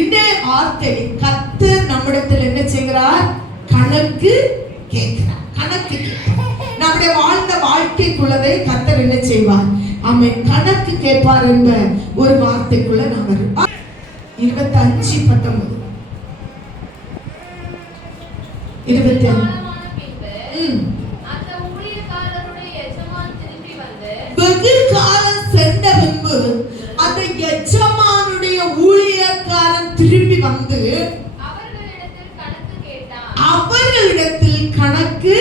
இந்த வார்த்தை கர்த்தர் நம்மிடத்தில் என்ன செய்கிறார்? கணக்கு கேட்கிறார். கணக்கு நம்முடைய வாழ்ந்த வாழ்க்கைக்குள்ளதை கர்த்தர் என்ன செய்வார்? ஆமென், கணக்கு கேட்பார் என்ற ஒரு வார்த்தைக்குள்ள நாம் 25:19 வெகு காலம் சென்ற பின்பு அந்த எஜமானுடைய ஊழியக்காரன் திரும்பி வந்து அவர்களிடத்தில் கணக்கு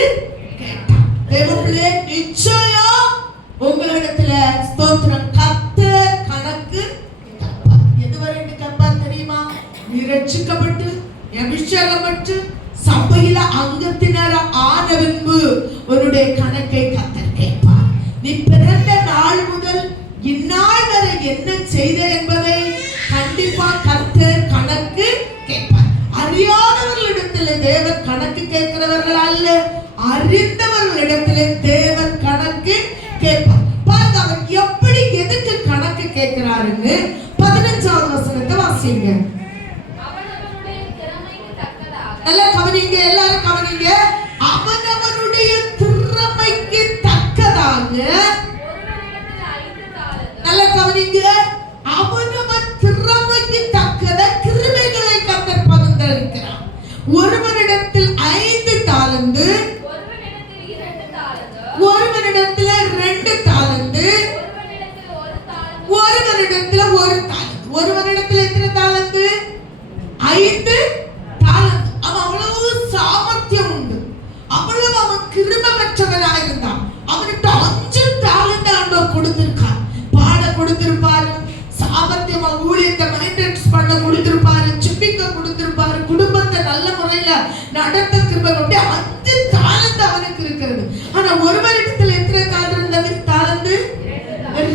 கேட்டான். தேவர்களே, நிச்சயம் உங்களிடத்துல ஸ்தோத்திரம், கர்த்தர் கணக்கு கேட்பார். எதுவரை கேட்பார் தெரியுமா? நீ ரட்சிக்கப்பட்டு அபிஷேகப்பட்டு சபையில அங்கத்தினர் ஆன பின்பு உன்னுடைய கணக்கை கர்த்தர் கேட்பார். நீ பிறந்த நாள் முதல் இந்நாள் வரை என்ன செய்த என்பதை கண்டிப்பா கர்த்தர் கணக்கு கேட்பார். அறியாதவர்களிடத்தில் தேவன் கணக்கு கேட்கிறவர்கள் அல்ல, அறிந்தவர்களிடத்தில் தேவன் கணக்கு கேட்பார். பாருங்க, அவர் எப்படி எதுக்கு கணக்கு கேட்கிறாருன்னு 15வது வசனத்தை வாசிங்க. நல்லா கவனிங்க, எல்லாரும் கவனிங்க. அவனவனுடைய திறமைக்கு தக்கதாக, நல்லா கவனிங்க, அவனவன் திறமைக்கு தக்கத கிருபைகளை கர்த்தர் பகிர்ந்திருக்கிறார். ஒருவனிடத்தில் 5 தாலந்து, ஒருவனிடத்தில் 2 தாலந்து, ஒருவனிடத்தில் 1 தாலந்து. ஒருவனிடத்தில் எத்தனை தாலந்து? 5 தாலந்து. அவன் அவ்வளவு சாமர்த்தியம் உண்டு, அவ்வளவு அவன் கிருபை பெற்றவனாக இருந்தான். அவனுக்கு 5 தாலந்து ஆண்டவர் கொடுத்திருக்கார். பாட கொடுத்திருப்பாரு, சாமர்த்தியமா ஊழியத்தை மெயின்டெனன்ஸ் பண்ண கொடுத்திருப்பாரு, ஜெபிக்க கொடுத்திருப்பாரு, குடும்பத்தை நல்ல முறையில நடத்த கிருபை. அப்படியே 5 தாலந்து அவனுக்கு இருக்கிறது. ஆனா ஒருவரிடத்தில் எத்தனை தாலந்து?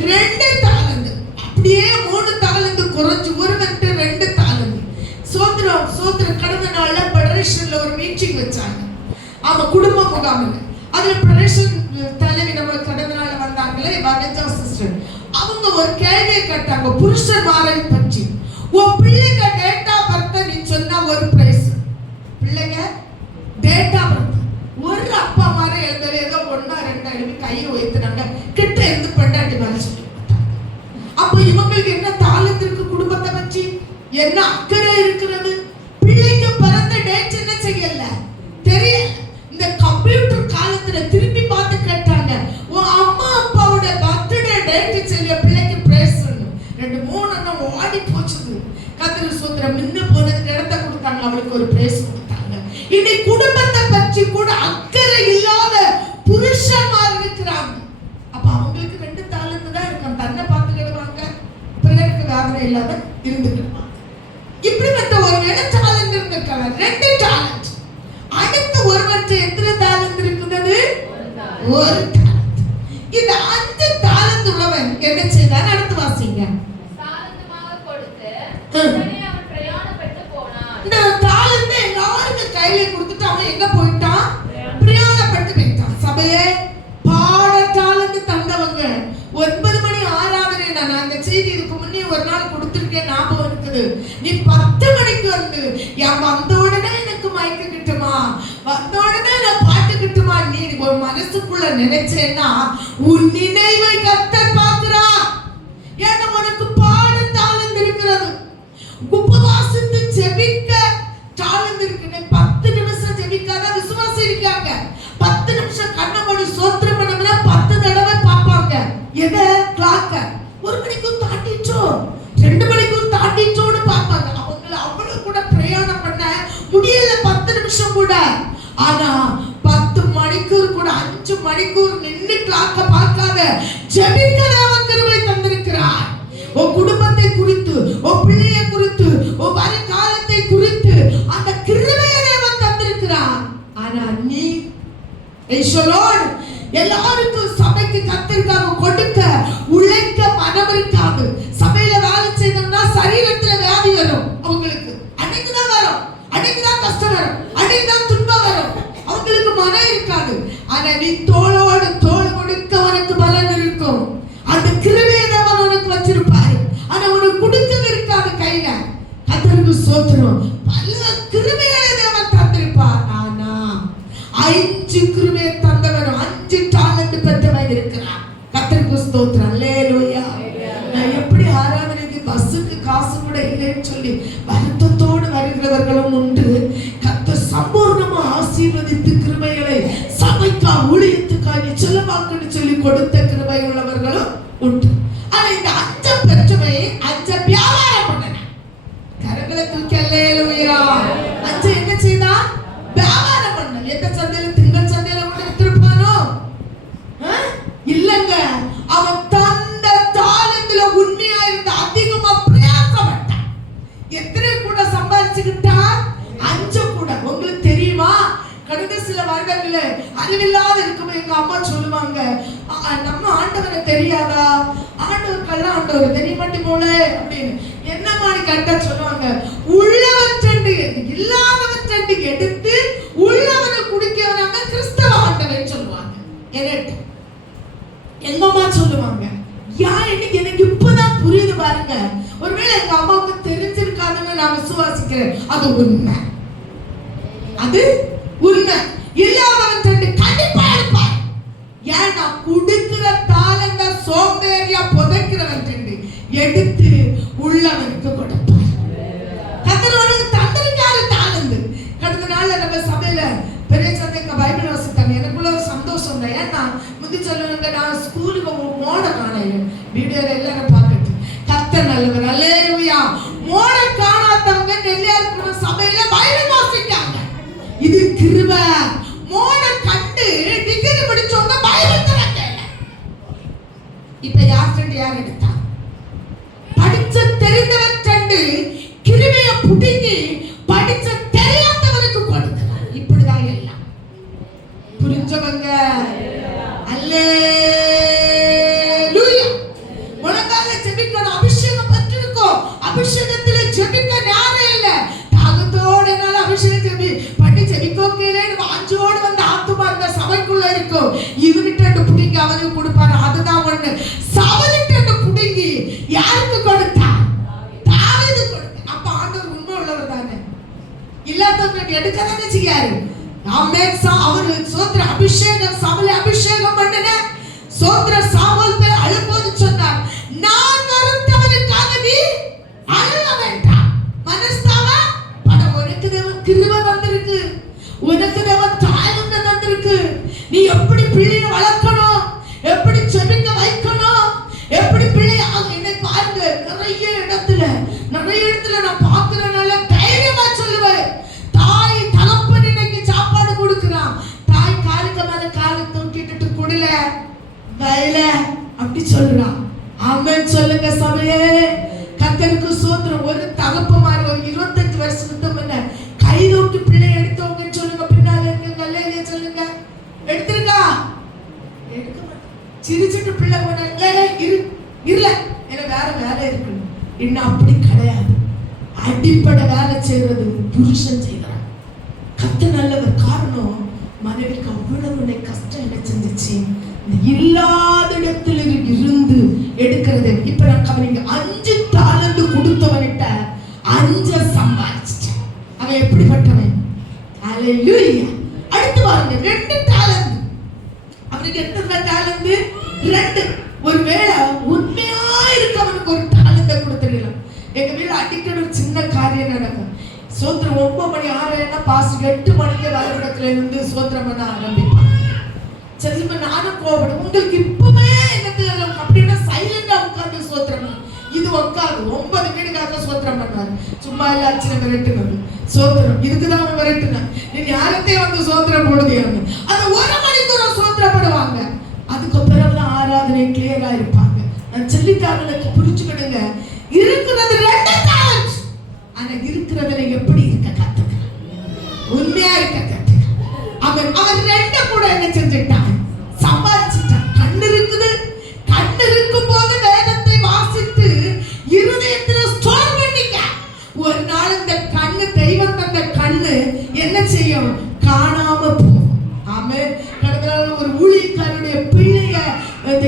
2 தாலந்து. அப்படியே 3 தாலந்து குறைஞ்சு ஒருவருக்கு 2 தாலந்து. சோத்திரம் கடந்த நாள்ல பெடரேஷன்ல ஒரு மீட்டிங் வச்சாங்க. அவன் குடும்ப முகாம். அதுல பெடரேஷன் தலைவி நம்ம கடந்த நாள் வந்தாங்களே, வனஜா சிஸ்டர், அவங்க ஒரு கேள்வியை கேட்டாங்க புருஷன்மாரை பற்றி. உன் பிள்ளைங்க டேட்டா பர்த் நீ சொன்னா ஒரு பிரைஸ். பிள்ளைங்க டேட்டா பர்த் ஒரு அப்பா மாதிரி எழுதல, ஏதோ 1 2 எழுதி கையை உயர்த்தினாங்க, கிட்ட இருந்து பெண்டாட்டி மாதிரி சொல்லி. அப்ப இவங்களுக்கு என்ன தாளத்து இருக்கு? குடும்பத்தை பற்றி என்ன அக்கறை இருக்கிறது? பிள்ளைக்கு பிறந்த டேட் என்ன செய்யல தெரியல. இந்த கம்ப்யூட்டர் காலத்துல திருப்பி பார்த்து கேட்டாங்க, உன் அம்மா அப்பாவோட பர்த்டே டேட் சொல்லிய பிள்ளைக்கு பிரைஸ் 2-3 அண்ணன் ஓடி போச்சுது. கர்த்தர் சோத்திரம், நின்னு போனதுக்கு இடத்தை கொடுத்தாங்க, அவளுக்கு ஒரு பிரைஸ் கொடுத்தாங்க. இன்னைக்கு குடும்பத்தை பற்றி கூட அக்கறை இல்லாத புருஷன்மார் இருக்கிறாங்க. அப்ப அவங்களுக்கு 2 தாளந்து தான் இருக்கும். தன்னை பார்த்துக்கிடுவாங்க, பிறருக்கு வேதனை இல்லாத இருந்துக்கிடுவாங்க. இப்படிப்பட்ட ஒரு 2 தாளந்து இருந்திருக்காங்க. 2 தாளந்து. அடுத்து ஒருவற்ற எத்தனை தாளந்து இருக்குது? 1 தாளந்து. இந்த 5 தாளந்து உள்ளவன் என்ன செய்தான்? அடுத்து வாசிங்க. இந்த தாளந்து எல்லாருக்கும் கையில கொடுத்துட்டு அவன் எங்க போயிட்டான்? பிரயாணப்பட்டு போயிட்டான். சபையே, பாட தாளந்து தந்தவங்க 9 மணி ஆராதனை. நான் அந்த செய்தி இதுக்கு முன்னே ஒரு நாள் கொடுத்திருக்கேன், ஞாபகம் இருக்குது. நீ 10 மணிக்கு வந்து வந்த உடனே எனக்கு மயக்க கிட்டுமா, வந்த உடனே நான் பாட்டு கிட்டுமா, நீ ஒரு மனசுக்குள்ள நினைச்சேன்னா உன் நினைவை கர்த்தர் பார்க்கிறார். ஏன்னா உனக்கு பாட தாளந்து இருக்கிறது, உபவாசித்து ஜெபிக்க தாளந்து இருக்கு. 10 நிமிஷம் ஜெபிக்காத விசுவாசி இருக்காங்க. 10 நிமிஷம் கண்ணை மூடி ஸ்தோத்திரம் பண்ணா 10 தடவை பார்ப்பாங்க. எதை? கிளாக்க. 1 மணிக்கும் தாண்டிச்சோ 2 மணிக்கும் தாண்டிச்சோன்னு பார்ப்பாங்க. அவங்க அவ்வளவு கூட பிரயாணம் பண்ண முடியல 10 நிமிஷம் கூட. ஆனா 10 மணிக்கூர் கூட 5 மணிக்கூர் நின்று கிளாக்க பார்க்காத ஜெபிக்க தேவன் கிருபை தந்திருக்கிறார். உன் குடும்பத்தை குறித்து, உன் பிள்ளையை குறித்து, உன் வருங்காலத்தை குறித்து அந்த கிருபையை தேவன் தந்திருக்கிறார். ஆனா நீ எல்லாருக்கும் சபைக்கு கர்த்தருக்காக கொடுக்க உழைக்க மனம் இருக்காது. சபையில வேலை செய்யணும்னா சரீரத்துல வியாதி வரும் அவங்களுக்கு. அன்னைக்குதான் வரும், அன்னைக்குதான் கஷ்டம் வரும், அன்னைக்குதான் துன்பம் வரும். அவங்களுக்கு மனம் இருக்காது. ஆனா நீ தோளோடு தோள் கொடுக்க உனக்கு பலன் இருக்கும். அந்த கிருபையை தேவன் உனக்கு வச்சிருப்பாரு. ஆனா உனக்கு கொடுக்க இருக்காது கையில. கர்த்தர் கர்த்தருக்கு ஸ்தோத்திரம். பல கிருபைகளை தேவன் தந்திருப்பார். ஆனா 5 கிருபையை தந்தவன் 5 டாலண்ட் பெற்றவன் இருக்கிறான். கர்த்தருக்கு ஸ்தோத்திரம். அல்லேலூயா. நான் எப்படி ஆராதனைக்கு பஸ்ஸுக்கு காசு கூட இல்லைன்னு சொல்லி வருத்தத்தோடு வருகிறவர்களும் உண்டு. கர்த்தர் சம்பூர்ணமா ஆசீர்வதித்து கிருபைகளை சபைக்கா ஊழியத்துக்காக செலவாக்குன்னு சொல்லி கொடுத்த கிருபை உள்ளவர்களும் உண்டு. ஆனா இந்த 5 பெற்றவை 5 வியாபாரம் பண்ணன. கரங்களை தூக்கி அல்லேலூயா. 5 என்ன செய்தா? வியாபாரம் பண்ண. எந்த சந்தையில? திங்கள் சந்தையில கூட வித்திருப்பானோ? இல்லங்க, அவன் தந்த தாளத்துல உண்மையா இருந்த அதிகமா பிரயாசப்பட்டான். எத்தனை கூட சம்பாதிச்சுக்கிட்டான்? 5 கூட. உங்களுக்கு தெரியுமா, கடந்த சில வருடங்கள அறிவில்லாத இருக்குமே எங்க அம்மா சொல்லுவாங்க, நம்ம ஆண்டவரை தெரியாதா, ஆண்டவர் கல்ல ஆண்டவர் தெரிய மாட்டேன் போல அப்படின்னு. என்னமா கரெக்டா சொல்லுவாங்க, உள்ளவற்றண்டு இல்லாதவற்றண்டு எடுத்து உள்ளவனை குடிக்கிறவனாங்க கிறிஸ்தவ ஆண்டவன் சொல்லுவாங்க. என்ன எங்கம்மா சொல்லுவாங்க. இன்னைக்கு எனக்கு இப்பதான் புரியுது பாருங்க. ஒருவேளை எங்க அம்மாவுக்கு தெரிஞ்சிருக்காதுன்னு நான் விசுவாசிக்கிறேன். அது உண்மை, அது உண்மை. இல்லாதவன் கண்டிப்பா இருப்பார். ஏன்னா கொடுக்கிற தாளந்த சோம்பேறியா புதைக்கிறவன் எடுத்து உள்ளவனுக்கு கொடுப்பார். கர்த்தர் தந்திருக்காரு தாளந்து. கடந்த நாள் நம்ம சபையில பெரிய சந்தைக்கு பைபிள் வாசித்தாங்க. எனக்குள்ள ஒரு சந்தோஷம் தான். ஏன்னா முந்தி சொல்லுவாங்க, நான் ஸ்கூலுக்கு மோட காணல, வீடியோல எல்லாரும் பார்க்கட்டு. கர்த்தர் நல்லவர். அல்லேலூயா. மோட காணாதவங்க நெல்லியார் சபையில பைபிள் வாசிக்காங்க. இது கிருபை. மோட கண்டு டிகிரி படிச்சவங்க பைபிள் தராங்க. இப்ப யார் எடுத்தா? படிச்ச தெரிந்தவன் கண்டு கிருபையை புடிங்கி படிச்ச தெரியாதவனுக்கு கொடுக்கிறார். இப்படிதான் எல்லாம். புரிஞ்சவங்க அல்லேலூயா. முழங்கால ஜெபிக்கணும். அபிஷேகம் பெற்றிருக்கோம். அபிஷேகத்துல ஜெபிக்க நேரம் இல்ல. தாகத்தோட நாள் அபிஷேகம் ஜெபி பண்ணி ஜெபிக்கோக்கேன்னு வாஞ்சோடு வந்து ஆத்துமா அந்த சபைக்குள்ள இருக்கும். இவனிட்டு புடிங்கி அவனுக்கு கொடுப்பாரு. அதுதான் ஒண்ணு. சவனிட்டு புடிங்கி யாருக்கு கொடுத்தா? தாவீது கொடுத்த. அப்ப ஆண்டவர் உண்மை உள்ளவர் தானே. இல்லாதவங்க எடுக்க தானே செய்யாரு. அவரு சோத்திர அபிஷேகம் சபையில அபிஷேகம் பண்ணுன சோத்திர சாமுவேல் பேர் அழும்போது சொன்னார், நான் வருத்தவனுக்காக நீ அழ வேண்டாம். மனஸ்தாவ பட. உனக்கு தேவன் கிருபை தந்திருக்கு. உனக்கு தேவன் தாழ்ந்த தந்திருக்கு. நீ எப்படி பிள்ளையை வளர்க்கணும், எப்படி செபிக்க வைக்கணும், எப்படி பிள்ளைய என்னை பாருங்க. நிறைய இடத்துல நான் பார்க்கிறனால தைரியமா சொல்லுவேன். தாய் தகப்பன் இன்னைக்கு சாப்பாடு கொடுக்கிறான். தாய் காலுக்கு மேல காலை தூக்கிட்டு குடில வயல அப்படி சொல்றான். ஆமென் சொல்லுங்க சபையே. கர்த்தருக்கு ஸ்தோத்திரம். ஒரு தகப்பமாரி ஒரு 25 வருஷத்துக்கு முன்ன கை தூக்கி பிள்ளை எடுத்தவங்க சொல்லுங்க. பின்னால இருக்கீங்க சொல்லுங்க. எடுத்திருக்கா? எடுக்க மாட்டேன். சிரிச்சிட்டு பிள்ளை இல்ல எனக்கு வேற வேலை இருக்கு. இன்னும் அப்படி கிடையாது. அடிப்படை வேலை செய்யறது புருஷன் செய்யறான். கர்த்தர் நல்லவர். காரணம், மனைவிக்கு அவ்வளவு கஷ்டம் என்ன செஞ்சிச்சு. இல்லாத இடத்துல இருந்து எடுக்கிறது. இப்ப நான் கவனிங்க, 5 டாலண்ட் கொடுத்தவன்கிட்ட 5 சம்பாதிச்சிட்டேன். அவன் எப்படிப்பட்டவன்? அல்லேலூயா. அடுத்து பாருங்க, 2 டாலண்ட். அவனுக்கு எத்தனை டாலண்ட்? 2. ஒருவேளை உண்மையா இருக்கு அவனுக்கு ஒரு டாலண்ட் கொடுத்துடலாம். எங்க வீட்டுல அடிக்கடி ஒரு சின்ன காரியம் நடக்கும். சோத்திரம் 9 மணி 6 பாஸ் 8 மணிக்கு வளர்டத்துல இருந்து சோத்திரம் பண்ண ஆரம்பிப்பான். சரி, நானும் கோபப்படும். உங்களுக்கு இப்பவே எனக்கு அப்படின்னா சைலண்டா உட்கார்ந்து சோத்திரம். இது உட்காது 9 வீடுக்காக சோத்திரம் பண்ணுவாரு. சும்மா இல்ல அச்சனை விரட்டுனது சோத்திரம். இதுக்குதான் அவன் விரட்டுனான். நீ யாரத்தையும் வந்து சோத்திரம் போடுது. அந்த 1 மணிக்கு சோத்திரப்படுவாங்க. அதுக்கு பிறகுதான் ஆராதனை கிளியரா இருப்பாங்க. நான் சொல்லித்தாங்களுக்கு புரிஞ்சுக்கிடுங்க. இருக்கிறது 2 டாலண்ட். ஆனா இருக்கிறதுல எப்படி இருக்க கத்துக்க, உண்மையா இருக்க கத்துக்க. அவன் 2 கூட என்ன செஞ்சுட்டான்? சம்பாதிச்சுட்டான். கண்ணு இருக்குது. கண்ணு இருக்கும் போது வேதத்தை வாசித்து இருதயத்துல ஸ்டோர் பண்ணிக்க. ஒரு நாள் இந்த கண்ணு, தெய்வம் தந்த கண்ணு என்ன செய்யும்? காணாம போகும். ஆமென். கடந்த நாள் ஒரு ஊழியக்காரருடைய பிள்ளைய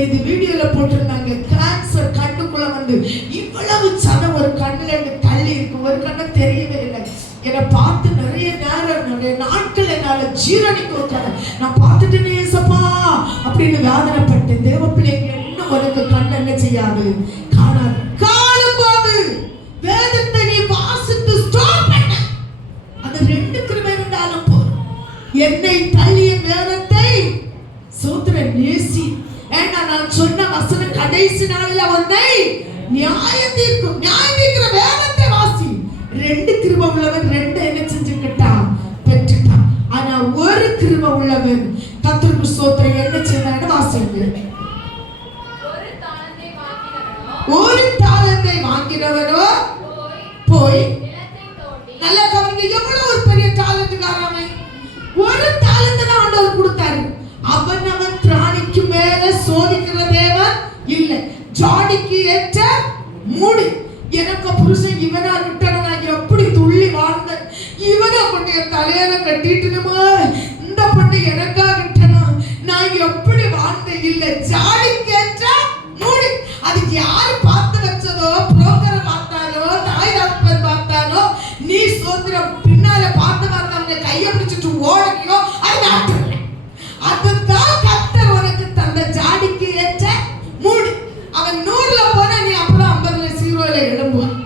இது வீடியோல போட்டிருந்தாங்க. கேன்சர் கண்ணுக்குள்ள வந்து இவ்வளவு சனம் ஒரு கண்ணுல இருந்து தள்ளி இருக்கு. ஒரு கண்ணு தெரியவே இல்லை. என்னை பார்த்து நிறைய நேரம் நிறைய நாட்கள் என்னால ஜீரணிக்க நான் பார்த்துட்டேனே ஏசப்பா அப்படின்னு வேதனைப்பட்டேன். தேவ பிள்ளைங்க இன்னும் உனக்கு கண் என்ன செய்யாது, காணாது. காணும்போது வேதத்தை நீ வாசித்து ஸ்டாப் பண்ண. அது 2 கிருபை இருந்தாலும் போதும். என்னை தள்ளிய வேதத்தை சோத்திர நேசி. ஏன்னா நான் சொன்ன வசனம் கடைசி நாளில் உன்னை நியாயம் தீர்க்கும். நியாயம் தீர்க்கிற வேதத்தை வாசி. 2 கிருபை உள்ளவன் 2 என்ன செஞ்சுக்கிட்டான், பெற்றுட்டான். ஆனா ஒரு கிருபை உள்ளவன் கர்த்தருக்கு ஸ்தோத்திரம் என்ன செய்தான்னு வாசிங்க. ஒரு தாளந்தை வாங்கினவனோ போய் நல்லா கவனிங்க. எவ்வளவு ஒரு பெரிய டாலண்ட்காரன். ஒரு தாளந்தை தான் ஆண்டவர் கொடுத்தாரு. அவன் திராணிக்கு மேல சோதிக்கிற தேவன் இல்ல. ஜாடிக்கு ஏற்ற மூடி. எனக்கு புருஷன் இவனா விட்டன நான் எப்படி துள்ளி வாழ்ந்த, இவனை கொண்டு என் தலையில கட்டிட்டுனுமா, இந்த பொண்ணு எனக்கா விட்டனா நான் எப்படி வாழ்ந்த இல்ல. ஜாடிக்கு ஏற்ற மூடி. அதுக்கு யாரு பார்த்து வச்சதோ, புரோக்கரை பார்த்தாலோ, தாய் தகப்பன் பார்த்தாலோ, நீ சோத்திரம் பின்னால பார்த்து பார்த்தவங்க கையை பிடிச்சிட்டு ஓடனியோ அது நாட்டு. அதுதான் கர்த்தர் உனக்கு தந்த ஜாடிக்கு ஏற்ற மூடி. அவன் 100ல போனா நீ அப்புறம் 50ல 0ல எழும்புவான்.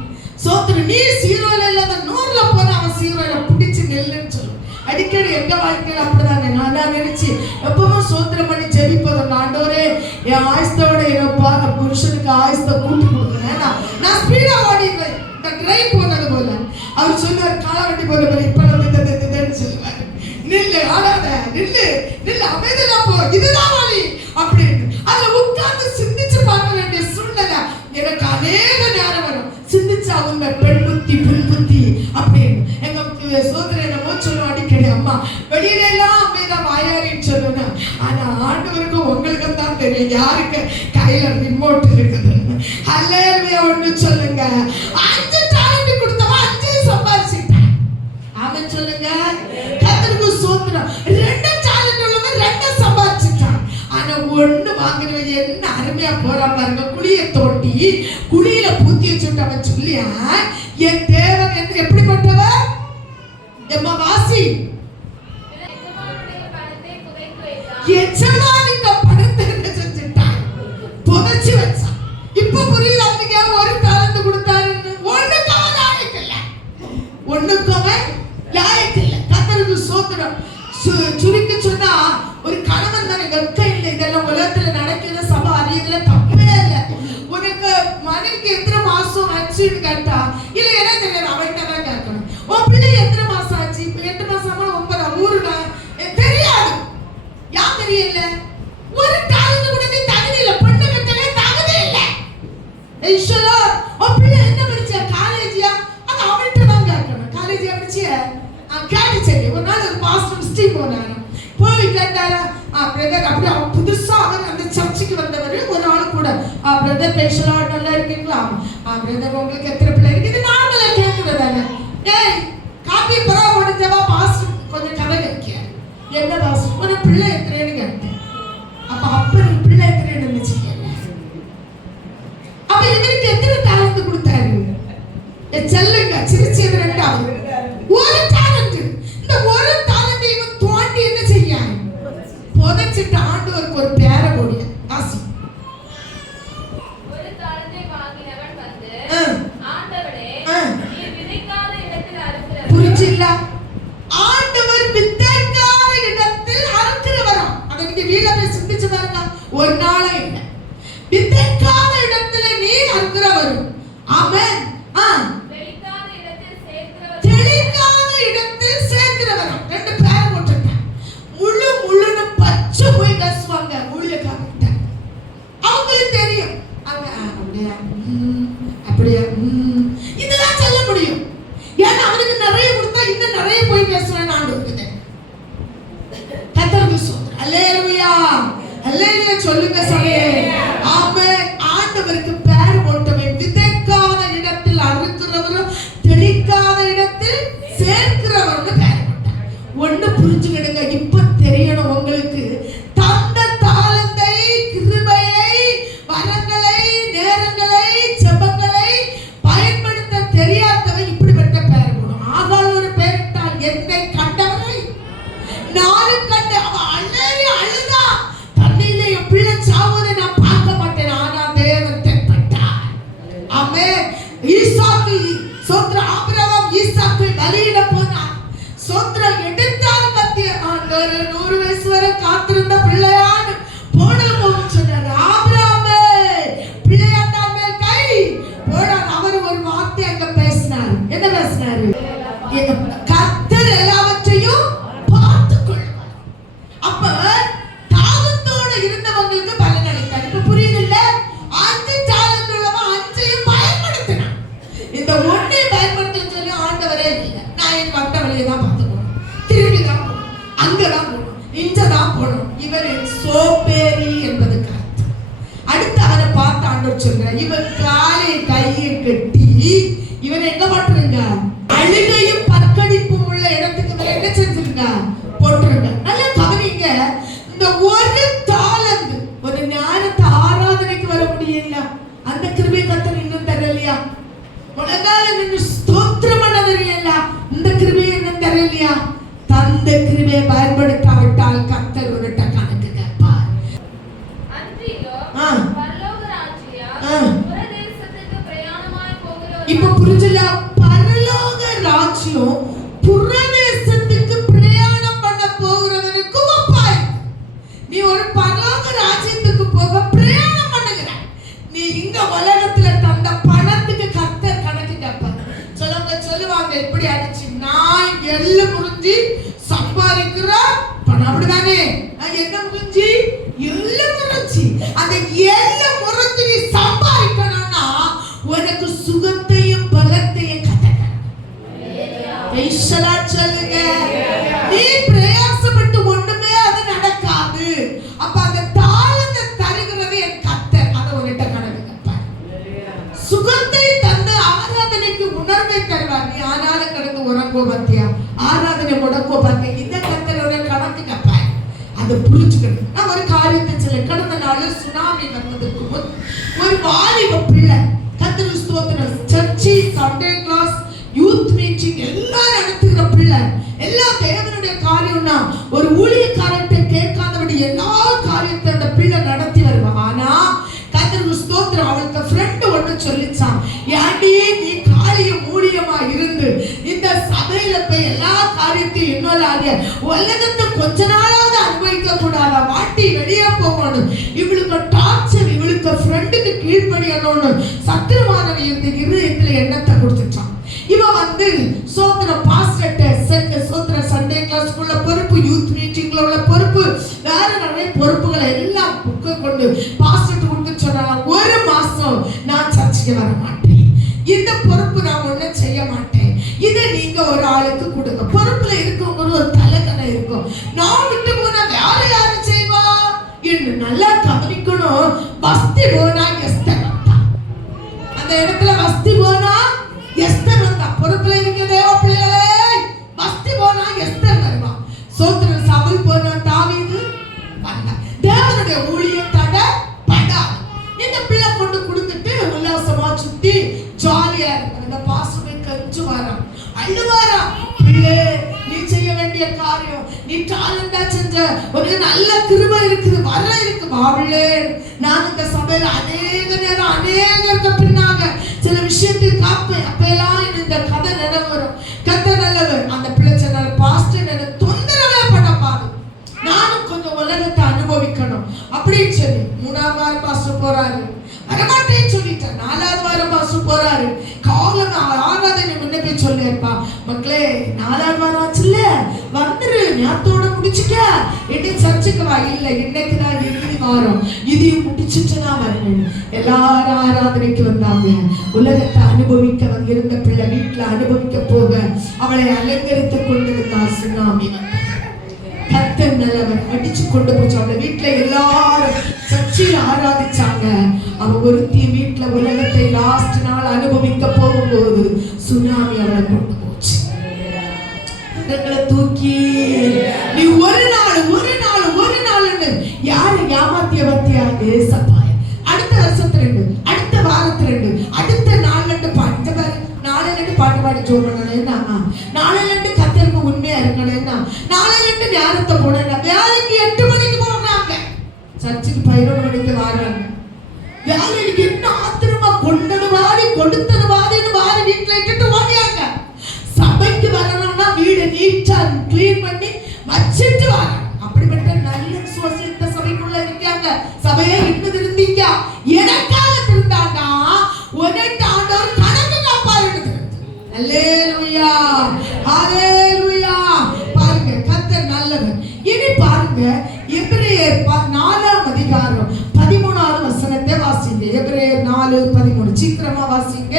சோத்திரம் நீ 0ல இல்லாத 100ல போனா அவன் 0ல பிடிச்சு நெல்லுன்னு சொல்லுவான். அடிக்கடி எங்க வாழ்க்கையில் அப்படிதானே. நான் தான் நினைச்சு எப்பவும் சோத்திரம் பண்ணி ஜெபிப்பதும், ஆண்டவரே என் ஆயுஸ்தோட என்னப்பா புருஷனுக்கு ஆயுஸ்தை கூட்டி கொடுக்குறேன். நான் ஸ்பீடா ஓடிடுவேன். இந்த ட்ரெயின் போனது போல அவர் சொல்லுவார், காலவண்டி போல போல இப்ப நம்ம சொல்லுவாரு, நில்லு ஆடாத, நில்லு நில்லு அமைதியா போ, இதுதான் வழி அப்படின்னு. அதுல உட்கார்ந்து சிந்திச்சு பார்க்க வேண்டிய சூழ்நிலை எனக்கு அநேக நேரம் வரும். சிந்திச்சு அவங்க பெண் புத்தி புல் புத்தி அப்படின்னு. எங்க சோதனை என்னமோ சொல்லுவோம் அடிக்கடி, அம்மா வெளியில எல்லாம் அமைதிதான் வாயாரின்னு சொல்லுவேன். ஆனா ஆண்டவருக்கும் உங்களுக்கும் தான் தெரியும் யாருக்கு கையில ரிமோட் இருக்குதுன்னு. ஹல்லேலூயா. ஒண்ணு சொல்லுங்க, 5 டாலண்ட் கொடுத்தவன் 5 சம்பாதிச்சிட்டான். அவன் சொல்லுங்க கர்த்தருக்கு ஸ்தோத்திரம். 2 டாலண்ட் உள்ளவன் 2 சம்பாதிச்சிட்டான். ஆனா 1 வாங்கினவன் என்ன அருமையா போறான் பாருங்க. குழியை தோண்டி குழியில பூத்தி வச்சுட்டு அவன் சொல்லியா, என் தேவன் என்று எப்படிப்பட்டவர் எம்மா வாசி, எஜமானுக்கு பணத்தை என்ன செஞ்சுட்டான், புதைச்சு வச்சான். இப்ப புரியுது அவனுக்கு ஒரு டாலண்ட் கொடுத்தாருன்னு. ஒண்ணுக்காக லாயக்கு இல்ல, ஒண்ணுக்குமே லாயக்கு இல்ல. கர்த்தருக்கு ஸ்தோத்திரம். சுருக்கி சொன்னா ஒரு கணவன் தானே வெக்க இல்லை. இதெல்லாம் உலகத்துல நடக்கிற சபை அறியதுல தப்பே இல்லை. உனக்கு மனைவிக்கு எத்தனை மாசம் ஆச்சுன்னு கேட்டா இல்ல என்ன தெரியாது, அவன்கிட்ட தான் கேட்கணும். உன் பிள்ளை எத்தனை மாசம் ஆச்சு, இப்ப 8 மாசமா 9 ஊருடா தெரியாது. யார் தெரியல. ஒரு டாலண்ட் கூட நீ தகுதி இல்ல. பொண்ணு கட்டவே தகுதி இல்ல. ஈஸ்வரா உன் பிள்ளை என்ன படிச்ச, காலேஜியா, அது அவன்கிட்ட தான் கேட்கணும். காலேஜியா படிச்சிய கேட்டுச்சு. ஒரு நாள் ஒரு பாஸ்டர் ஸ்டீவ் போனாரு. போய் கேட்டாரா, பிரதர் அப்படி அவன் புதுசா அவர் அந்த சர்ச்சுக்கு வந்தவர். ஒரு ஆள் கூட பிரதர் பேசலாம் நல்லா இருக்கீங்களா, பிரதர் உங்களுக்கு எத்தனை பிள்ளை இருக்கு, இது நார்மலா கேட்கிறதாங்க. ஏய் காப்பி பரவ முடிஞ்சவா பாஸ்டர் கொஞ்சம் கதை கேட்க. என்ன பாஸ்டர் ஒரு பிள்ளை எத்தனைன்னு கேட்டேன். அப்ப பிள்ளை எத்தனைன்னு இருந்துச்சு. அப்ப இவருக்கு எத்தனை டாலண்ட் கொடுத்தாரு செல்லுங்க. சிரிச்சது 2வது ஒரு டாலண்ட். இந்த ஒரு டாலண்ட் இவன் தோண்டி என்ன செய்ய புதைச்சிட்டு ஆண்டவருக்கு ஒரு பேர கொடிய ஆசி. ஒரு டாலண்டை வாங்கினவன் வந்து ஆண்டவரே நீ விதைக்காத இடத்தில் அறுக்கிறவர். புரிஞ்சில்ல? ஆண்டவர் விதைக்காத இடத்தில் அறுக்கிறவராம். அதை நீங்க வீட்ல போய் சிந்திச்சு பாருங்க. ஒரு நாளே இல்ல. விதைக்காத இடத்துல நீ அறுக்கிறவர். ஆமென். தெளிக்காத இடத்தில் சேர்க்கிறவர். தெளிக்காத இடத்தில் சேர்க்கிறவர். 2 பேர் போட்டுட்டான். முழுன்னு பச்சை போய் பேசுவாங்க ஊழியக்காரங்க. அவங்களுக்கு தெரியும் அவங்க அப்படியே அப்படியே இதெல்லாம் சொல்ல முடியும். ஏன்னா அவனுக்கு நிறைய கொடுத்தா இன்னும் நிறைய போய் பேசுவேன் ஆண்டவருக்கு. கர்த்தருக்கு ஸ்தோத்திரம். அல்லேலூயா அல்லேலூயா சொல்லுங்க சபையே. ஆமென். ஆண்டவருக்கு பேர் போட்டவன் விதைக்காத இடத்தில் அறுக்கிறவரும் தெளிக்காத இடத்தில் சேர்க்கிறவர்னு பேர் போட்டான். ஒண்ணு புரிஞ்சுக்கிடுங்க. இப்ப தெரியணும் உங்களுக்கு, தந்த தாளந்தை, கிருபையை, வரங்களை, நேரங்களை, ஜெபங்களை பயன்படுத்த தெரியாதவன் இப்படி கர்த்தர் எல்லாவற்றையும் பார்த்துக் கொள்வார். அப்ப தாகத்தோட இருந்தவங்களுக்கு பலன் அளித்தார். இப்ப புரியுது இல்ல? 5 டாலண்ட் உள்ளவன் 5ஐயும் பயன்படுத்தினான். இந்த ஒண்ணை பயன்படுத்த சொல்லி ஆண்டவரே இல்ல, நான் என் வந்த வழியை தான் பார்த்துக்கணும், திரும்பி தான் போகணும், அங்கதான் போகணும், இங்கதான் போகணும். இவர் சோம்பேறி என்பது கருத்து. அடுத்து அவனை பார்த்து ஆண்டவர் சொல்றார், இவன் காலை கையை கட்டி இவன் எங்க போட்டுருங்க, அழுகையும் பற்கடிப்பும் உள்ள இடத்துக்கு மேல என்ன செஞ்சிருங்க, போட்டுருங்க. நல்லா கவனிங்க. இந்த ஒரு தாளந்து ஒரு ஞானத்தை ஆராதனைக்கு வர முடியல, அந்த கிருபை கர்த்தர் இன்னும் தரலையா? முழங்கால நின்று ஸ்தோத்திரம் பண்ண தெரியல, இந்த கிருபை இன்னும் தரலையா? தந்த கிருபையை பயன்படுத்தாவிட்டால் கர்த்தர் ஒரு கணக்கு கேட்பார். இப்ப புரிஞ்சல? பரலோக ராஜ்யம் புறதேசத்துக்கு பிரயாணம் பண்ண போகிறவனுக்கு ஒப்பாய். நீ ஒரு பரலோக ராஜ்யத்துக்கு போக பிரயாணம் பண்ணுகிற, நீ இங்க உலகத்துல தந்த பணத்துக்கு கர்த்தர் கணக்கு கேட்பார். சொல்லுவாங்க எப்படி ஆச்சு, நான் எள்ளு முறிஞ்சி சம்பாதிக்கிற பணம், அப்படிதானே? நான் என்ன முறிஞ்சி, எள்ளு முறிஞ்சி. அந்த எள்ளு முறிஞ்சி நீ சம்பாதிக்கணும்னா உனக்கு சுகத்தையும் பலத்தையும் கட்டணும். சொல்லுங்க. நீ பிரயாசப்பட்டு ஒண்ணுமே அது நடக்காது. அப்ப அந்த தாளத்தை தருகிறது என் கர்த்தர், அதை உன்கிட்ட கணக்கு கேட்பார். சுகத்தை தந்து ஆராதனைக்கு உணர்வை தருவார். நீ ஆனாலும் கடந்து உறங்கோ பார்த்தியா, ஆராதனை முடக்கோ பார்த்தியா, இந்த கர்த்தரோட கணக்கு கேட்பார். அதை புரிஞ்சுக்கணும். நான் ஒரு காரியத்தை சொல்ல, கடந்த நாள் சுனாமி வந்ததுக்கு முன் ஒரு வாலிப பிள்ளை கர்த்தர் ஸ்தோத்திரம் சர்ச்சி சண்டே கிளாஸ் யூத் மீட்டிங் எல்லாம் நடத்துகிற பிள்ளை, எல்லா தேவனுடைய காரியம்னா ஒரு ஊழியக்காரத்தை கேட்காதபடி எல்லா காரியத்தை அந்த பிள்ளை நடத்தி வருவான். ஆனா கர்த்தர் ஸ்தோத்திரம் அவளுக்கு ஃப்ரெண்ட் ஒண்ணு சொல்லிச்சான், ஏன்டி நீ காரியம் ஊழியமா இருந்து இந்த சபையில போய் எல்லா காரியத்தையும் இன்னொரு உலகத்தை கொஞ்ச நாளாவது அனுபவிக்க கூடாதா, வாட்டி வெளியே போகணும், இவளுக்கு டார்ச்சர், இவளுக்கு ஃப்ரெண்டுக்கு கீழ்ப்படியணும்னு சத்திரமானவன் இந்த இருதயத்துல எண்ணத்தை கொடுத்துட்டான். இவன் வந்து சோத்திர பாஸ்டர்ட்ட சோத்திர சண்டே கிளாஸ்க்குள்ள பொறுப்பு, யூத் மீட்டிங்ல உள்ள பொறுப்பு, வேற நிறைய பொறுப்புகளை எல்லாம் புக்க கொண்டு பாஸ்டர்ட்ட கொடுத்து சொன்னாங்க, ஒரு மாசம் நான் சர்ச்சுக்கு வர மாட்டேன், இந்த பொறுப்பு நான் ஒன்னும் செய்ய மாட்டேன், இதை நீங்க ஒரு ஆளுக்கு கொடுங்க. பொறுப்புல இருக்கவங்க ஒரு தலைக்கணை இருக்கும், நான் விட்டு போனா வேற யாரு செய்வா என்று நல்லா கவனிக்கணும். வஸ்தி போனா எஸ்தர் வந்தா, அந்த இடத்துல வஸ்தி போனா எஸ்தர் வந்தா. பொறுப்புல இருக்க தேவ பிள்ளைகளே, வஸ்தி போனா எஸ்தர் வருவா. சோத்திர சவுல் போனா தாவீது வந்தா. தேவனுடைய ஊழியம் தடை. இந்த பிள்ளை கொண்டு கொடுத்துட்டு உல்லாசமா சுத்தி ஜாலியா இருக்கு. அந்த பாசுமை கஞ்சு வாரம் அழுவாராம், பிள்ளை நீ செய்ய வேண்டிய காரியம், நீ டாலண்டா செஞ்ச ஒரு நல்ல கிருபை இருக்குது, வர இருக்கு வாவிலே. நான் இந்த சபையில அநேக நேரம் அநேகருக்கு பின்னாக சில விஷயத்தில் காப்பேன். அப்பெல்லாம் இந்த கதை நினைவு வரும். கதை நல்லவர். அந்த பிள்ளை சொன்னால பாஸ்டர் என்ன தொந்தரவே பண்ணப்பாரு, நானும் கொஞ்சம் உலகத்தை அனுபவிக்கணும் அப்படின்னு சொல்லி 3ஆவது வாரம் பாஸ்டர் போறாரு, வரமாட்டேன்னு சொல்லிட்டேன். 4ஆவது வாரம் பாஸ்டர் போறாரு, காலம் ஆராதனை முன்ன போய் சொல்லிருப்பா, மக்களே 4ஆவது வாரம் ஆச்சுல்ல, வந்துரு, ஞாபகத்தோட முடிச்சுக்க, இன்னைக்கு சர்ச்சுக்கு வா. இல்ல, இன்னைக்குதான் இறுதி வாரம், இதையும் முடிச்சுட்டு நான் வரணும். எல்லாரும் ஆராதனைக்கு வந்தாங்க. உலகத்தை அனுபவிக்க இருந்த பிள்ளை வீட்டுல அனுபவிக்க போக அவளை அலங்கரித்துக் கொண்டிருந்தார். சுனாமி கர்த்தர் நல்லவர், அடிச்சு கொண்டு போச்சு. அவளை வீட்டுல எல்லாரும் சர்ச்சையில் ஆராதிச்சாங்க. அவ ஒருத்தி வீட்டுல உலகத்தை லாஸ்ட் நாள் அனுபவிக்க போகும்போது சுனாமி அவளை கொண்டு போச்சு. தூக்கி நீ ஒரு நாள் யாரு ஏமாத்திய பத்தியா சப்பாய, அடுத்த வருஷத்துல 2, அடுத்த வாரத்துல 2, அடுத்த 4 பாட்டு பாரு, 4 பாட்டு பாடி ஜோம் பண்ணணும்னா, 4 கர்த்தருக்கு உண்மையா இருக்கணும்னா, 4 நேரத்தை போடணும். வேலைக்கு 8 மணிக்கு போறாங்க, சர்ச்சுக்கு 11 மணிக்கு வராங்க. வேலைக்கு என்ன ஆத்திரமா கொண்டது வாரி கொடுத்தது வாரின்னு வாரி வீட்டுல இட்டுட்டு ஓடியாங்க. சபைக்கு வரணும்னா வீடு நீட்டா கிளீன் பண்ணி வச்சுட்டு வராங்க. அப்படிப்பட்ட நல்ல விசுவாசித்த சபைக்குள்ள இருக்காங்க. சபையை இன்னும் இருந்தீங்க, எனக்காக இருந்தாண்டா உனக்கு ஆண்டவர் கணக்கு காப்பாரு. அல்லேலூயா, ஹalleluya. பாருங்க, கர்த்தர் நல்லவர். இனி பாருங்க, எபிரேயர் 4ஆம் அதிகாரம் 13வது வசனத்தை வாசிங்க. எபிரேயர் 4:13 சீக்கிரமா வாசிங்க.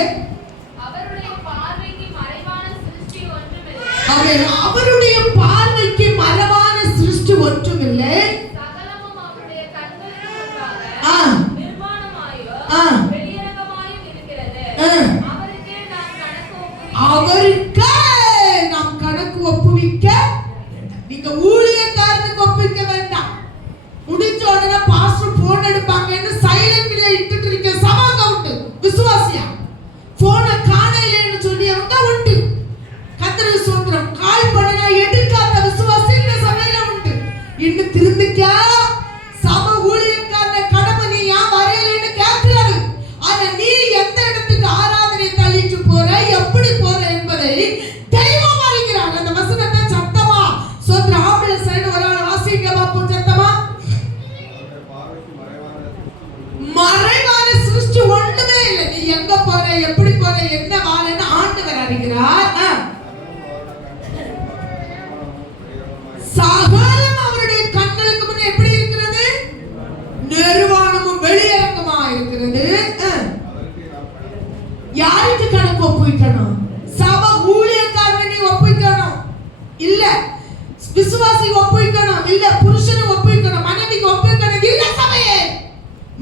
அவருடைய பார்வைக்கு மறைவான சிருஷ்டி ஒன்றுமில்லை. ஆமென். அவருடைய பார்வைக்கு மறைவான சிருஷ்டி ஒன்றுமில்லை. சகலமும் அவருடைய கண்களுக்கு முன்பாக நிர்வாணமாயும் வெளியரங்கமாயும் இருக்கிறது. அவருக்கே நாம் கணக்கு ஒப்புவிக்க நீங்க ஊழியக்காரனுக்கு ஒப்புவிக்க வேண்டாம். முடிஞ்ச உடனே பாஸ்டர் போன் எடுப்பாங்கன்னு சைலண்ட்ல இட்டுட்டு இருக்க சமாங்க உண்டு. விசுவாசியா போன காணையிலன்னு சொல்லியவங்க உண்டு. கர்த்தருக்கு ஸ்தோத்திரம். கால் பண்ணா எடுக்காத விசுவாசி இந்த சபையில உண்டு. இன்னும் திருந்திக்கா சபை ஊழியக்காரன கடமை நீ ஏன் வரையலன்னு கேட்கிறாரு. ஆனா நீ எந்த இடத்துக்கு ஆராதனை தள்ளிட்டு போற, எப்படி போற என்பதை தெய்வம் அறிகிறார். அந்த வசனத்தை சத்தமா சொல்ற ஆம்பளை சைடு ஒரு ஆள் வாசிங்க பாப்போம் சத்தமா. மறைவான சிருஷ்டி ஒண்ணுமே இல்லை. நீ எங்க போற, எப்படி போற, என்ன வாழன்னு ஆண்டவர் அறிகிறார். சகலம் அவருடைய கண்களுக்கு முன்னே எப்படி இருக்கிறது? நிர்வாணமும் வெளியரங்கமா இருக்கிறது. யாருக்கு கணக்கு ஒப்புவிக்கணும்? சபை ஊழியக்காரனை நீ ஒப்புவிக்கணும் இல்ல, விசுவாசி ஒப்புவிக்கணும் இல்ல, புருஷனை ஒப்புவிக்கணும், மனைவிக்கு ஒப்புவிக்கணும் இல்ல, சபையே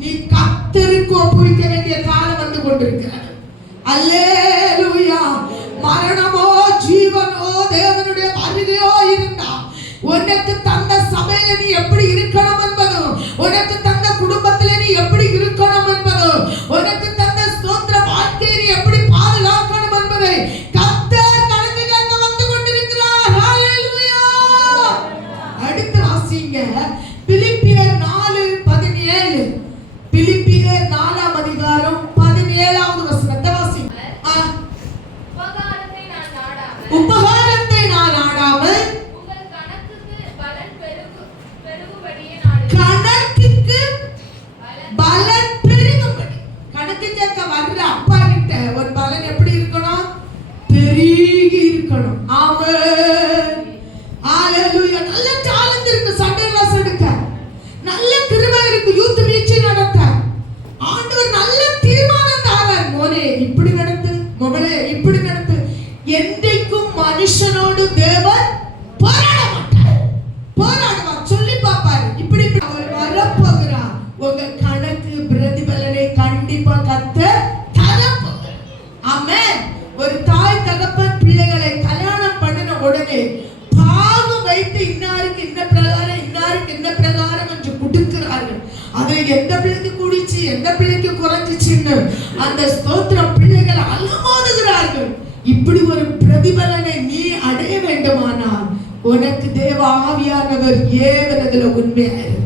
நீ கர்த்தருக்கு ஒப்புவிக்க வேண்டிய காலம் வந்து கொண்டிருக்கிறது. அல்லேலூயா. மரணமோ ஜீவனோ தேவனுடைய வருகையோ இருந்தா உனக்கு தந்த சபையில நீ எப்படி இருக்கணும் என்பதும், உனக்கு தந்த குடும்பத்தில நீ எப்படி இருக்கணும் என்பதும், உனக்கு தந்த ஸ்தோத்திர வாழ்க்கையை நீ எப்படி பாதுகாக்கணும் என்பதை கர்த்தர் கணக்கு கேட்க வந்து கொண்டிருக்கிறார். ஹalleluya. அடுத்து வாசிங்க பிலிப்பியர் 4:17. பிலிப்பியர் 4ஆம் அதிகாரம் 17வது வசனத்தை வாசிங்க. உபகாரத்தை நான் நாடாமல் உங்கள் கணக்குக்கு பலன் பெருகும்படியே நாடுகிறேன். கணக்குக்கு பலன் பெருகும்படி. கணக்கு கேட்க வர்ற அப்பா கிட்ட ஒரு பலன் எப்படி இருக்கணும்? பெருகி இருக்கணும். ஆமென், ஹalleluya. நல்ல டாலன்ட் இருக்கு சண்டே கிளாஸ் எடுக்க, நல்ல கிருபை இருக்கு யூத் மீட்சி நடத்த. ஆண்டவர் நல்ல தீர்மானம் தாரார். மோனே இப்படி நடத்து, மகளே இப்படி நடத்து. என்றைக்கும் மனுஷனோடு தேவன் போராட மாட்டார். போராடுவார், சொல்லி பார்ப்பார். இப்படி அவர் வரப்போகிறார். உங்க கணக்கு பிரதிபலனை கண்டிப்பா கர்த்தர் தரப்போகிறார். ஆமென். ஒரு தாய் தகப்பன் பிள்ளைகளை கல்யாணம் பண்ணின உடனே பாகம் வைத்து இன்னாருக்கு இந்த பிரகாரம் இன்னாருக்கு இந்த பிரகாரம் என்று கொடுக்கிறார்கள். அதை எந்த பிள்ளைக்கு கூடிச்சு எந்த பிள்ளைக்கு குறைஞ்சிச்சுன்னு அந்த ஸ்தோத்திரம் பிள்ளைகள் அலமோதுகிறார்கள். இப்படி ஒரு பிரதிபலனை நீ அடைய வேண்டுமானால் உனக்கு தேவ ஆவியானவர் ஏவனதுல உண்மையாயிரு.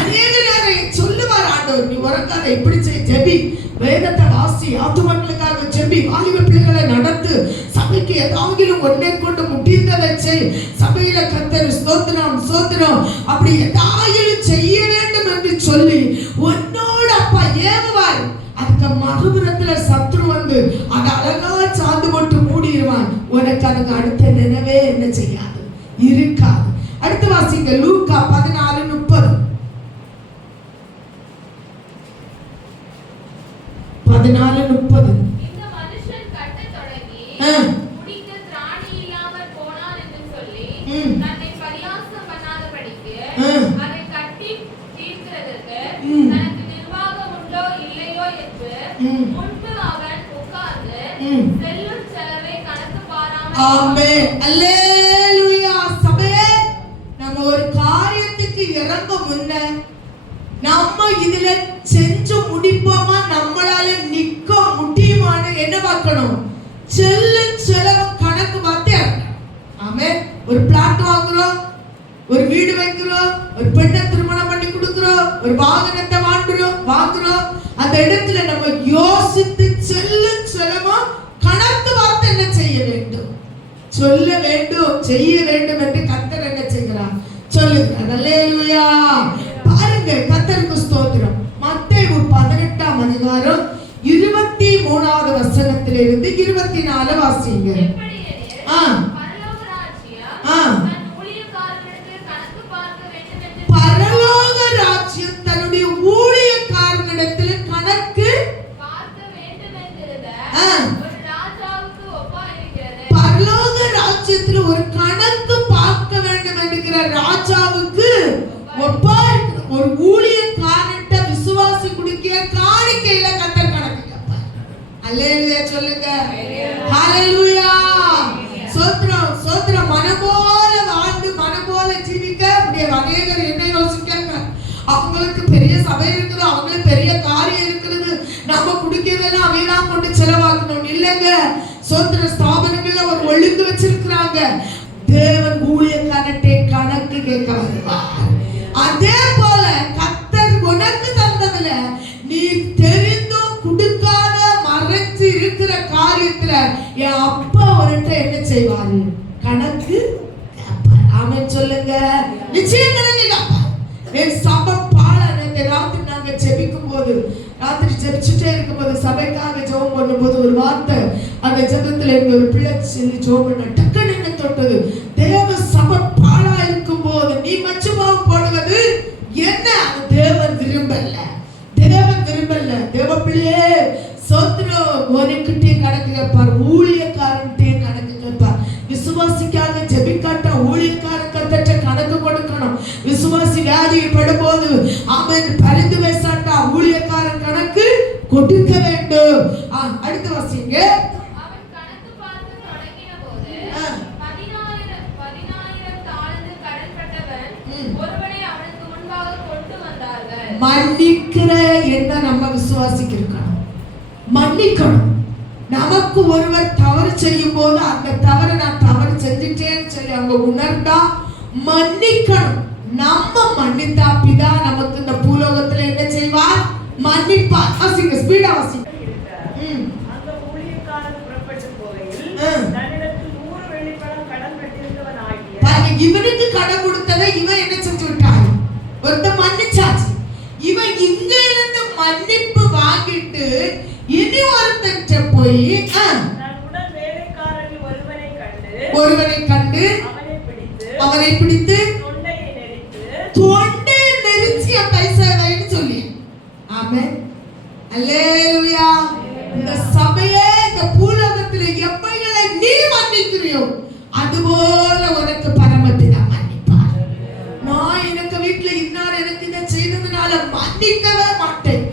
அநேக நேரம் சொல்லுவார் ஆண்டவர், நீ உறங்காத, இப்படி செய், ஜெபி, வேதத்தை வாசி, ஆத்துமக்களுக்காக ஜெபி, வாலிப பிள்ளைகளை நடத்து, சபைக்கு ஏதாவது ஒன்றை கொண்டு முடிந்ததை செய், சபையில கர்த்தர் ஸ்தோத்திரம் ஸ்தோத்திரம் அப்படி ஏதாவது செய்ய வேண்டும் என்று சொல்லி உன்னோட அப்பா ஏவுவார். அதுக்கு மறுபுறத்துல சத்ரு வந்து அதை அழகா சாந்து போட்டு மூடிடுவான். உனக்கு அதுக்கு அடுத்த நினைவே என்ன செய்யாது, இருக்காது. அடுத்து வாசிங்க லூக்கா 14:30. 14:30. இந்த மனுஷன் கட்டத் தொடங்கி முடிக்க திராணி இல்லாமல் போனான் என்று சொல்லி தன்னை பரியாசம் பண்ணாதபடிக்கு அதை கட்டி தீர்க்கிறதற்கு தனக்கு நிர்வாகம் உண்டோ இல்லையோ என்று முன்பு அவன் உட்கார்ந்து செல்லும் செலவை கணக்கு பாராமல். ஆமென், அல்லேலூயா. சபையே, நம்ம ஒரு காரியத்துக்கு இறங்க முன்ன நம்ம இதுல செஞ்சு முடிப்போமா, நம்மளால நிக்க முடியுமான்னு என்ன பார்க்கணும்? செலவு கணக்கு பார்த்து இறங்கணும். ஆமென். ஒரு பிளாட் வாங்குறோம், ஒரு வீடு வைக்கிறோம், ஒரு பெண்ணை திருமணம் பண்ணி கொடுக்கிறோம், ஒரு வாகனத்தை வாங்குறோம். அந்த இடத்துல நம்ம யோசித்து செலவு கணக்கு பார்த்து என்ன செய்ய வேண்டும், சொல்ல வேண்டும், செய்ய வேண்டும் என்று கர்த்தர் என்ன செய்கிறார் சொல்லுகிறார். அல்லேலூயா. பாருங்க, கர்த்தருக்கு ஸ்தோத்திரம். மத்தேயு 18ஆம் அதிகாரம் 23வது வசனத்திலே இருந்து 24 வாசிங்க. எப்படியெனில், ஆ. பரலோக ராஜ்யம் ஆ. தன் ஊழியக்காரர்களுக்கு கணக்கு பார்க்க வேண்டும் என்று பரலோக ராஜ்யம் தன்னுடைய ஊழியக்காரனிடத்தில் கணக்கு பார்க்க வேண்டும் என்றிருந்த ஆ. ஒரு ராஜாவுக்கு ஒப்பாயிருக்கிறது. பரலோக ராஜ்யத்தில் ஒரு கணக்கு பார்க்க வேண்டும் என்கிற ராஜாவுக்கு ஒப்பா இருக்கிற ஒரு ஊழியக்காரன்ட்ட விசுவாசி குடிக்கிற காணிக்கையில கர்த்தர் கணக்கு கேட்பார். அல்லேலூயா சொல்லுங்க. ஹalleluya. சோத்ரம் சோத்ரம் மனபோல வாழ்ந்து மனபோல ஜீவிக்க அப்படியே அநேகர் என்ன யோசிக்காங்க, அவங்களுக்கு பெரிய சபை இருக்குது, அவங்களுக்கு பெரிய காரியம் இருக்குது, நம்ம குடிக்கிறதெல்லாம் அவையெல்லாம் கொண்டு செலவாக்கணும் இல்லைங்க. சோத்திர ஸ்தாபனங்கள்ல ஒரு ஒழுங்கு வச்சிருக்கிறாங்க. தேவன் ஊழியக்காரன்ட்டே கணக்கு கேட்க வருவார். அதே போல கர்த்தர் உனக்கு தந்ததுல நீ தெரிந்தும் கொடுக்காத மறைச்சு இருக்கிற காரியத்துல என் அப்பா உன்கிட்ட என்ன செய்வாரு? கணக்கு கேட்பார். ஆமென் சொல்லுங்க. நிச்சயம் கணக்கு கேட்பார். என் சபை பாலனை ராத்திரி நாங்க ஜெபிக்கும் போது, ராத்திரி ஜெபிச்சுட்டே இருக்கும்போது சபைக்காக ஜெபம் பண்ணும்போது ஒரு வார்த்தை அந்த ஜெபத்துல எங்க ஒரு பிள்ளை சொல்லி ஜெபம் பண்ண டக்குன்னு என்ன தொட்டது, தேவ சபை பாலா இருக்கும் போது நீ மச்சுமாவும் போடுவது என்ன? அது தேவன் விரும்பல, தேவன் விரும்பல. தேவ பிள்ளையே சோத்திரம் உனக்கிட்டே கணக்கு கேட்பார், ஊழியக்காரன்ட்டே கணக்கு கேட்பார். விசுவாசிக்காக ஜெபிக்காட்ட ஊழியக்காரன் கத்தட்ட கணக்கு கொடுக்கணும். விசுவாசி வியாதிப்படும் போது அவன் பரிந்து பேசாட்டா ஊழியக்காரன் கணக்கு கொடுக்க வேண்டும். அடுத்து வாசிங்க. அவன் கணக்கு பார்க்க தொடங்கின போது 10,000 தாலந்து கடன்பட்டவன் ஒருவனை அவனுக்கு முன்பாக கொண்டு வந்தார்கள். மன்னிக்கிற என்ன நம்ம விசுவாசிக்கு இருக்கணும், மன்னிக்கணும். நமக்கு ஒருவர் தவறு செய்யும் போது அந்த தவறை நான் தவறு செஞ்சுட்டேன்னு சொல்லி அவங்க உணர்ந்தா மன்னிக்கணும். நம்ம மன்னித்தா பிதா நமக்கு இந்த பூலோகத்துல என்ன செய்வார்? மன்னிப்பார். வாசிங்க, ஸ்பீடா வாசிங்க. அந்த ஊழியக்காரன் புறப்பட்டு போகையில் தன்னிடத்தில் 100 வெள்ளிப்பணம் கடன் பெற்றிருந்தவன் ஆகிய பாருங்க, இவனுக்கு கடன் கொடுத்ததை இவன் என்ன செஞ்சு விட்டான்? ஒருத்தன் மன்னிச்சாச்சு. இவன் இங்க இருந்து மன்னிப்பு வாங்கிட்டு இனி ஒருத்தன்ட்ட போய் தன் உடன் வேலைக்காரரில் ஒருவனை கண்டு அவனை பிடித்து தொண்டை நெரிச்சி பைசா வைன்னு சொல்லி. ஆமென், அல்லேலூயா. இந்த சபையே இந்த பூலோகத்தில் எப்பைகளை நீ மன்னிக்கிறியோ அதுபோல உனக்கு பரமபிதா மன்னிப்பார். நான் எனக்கு வீட்டுல இன்னார் எனக்கு இதை செய்ததுனால மன்னிக்கவே மாட்டேன்.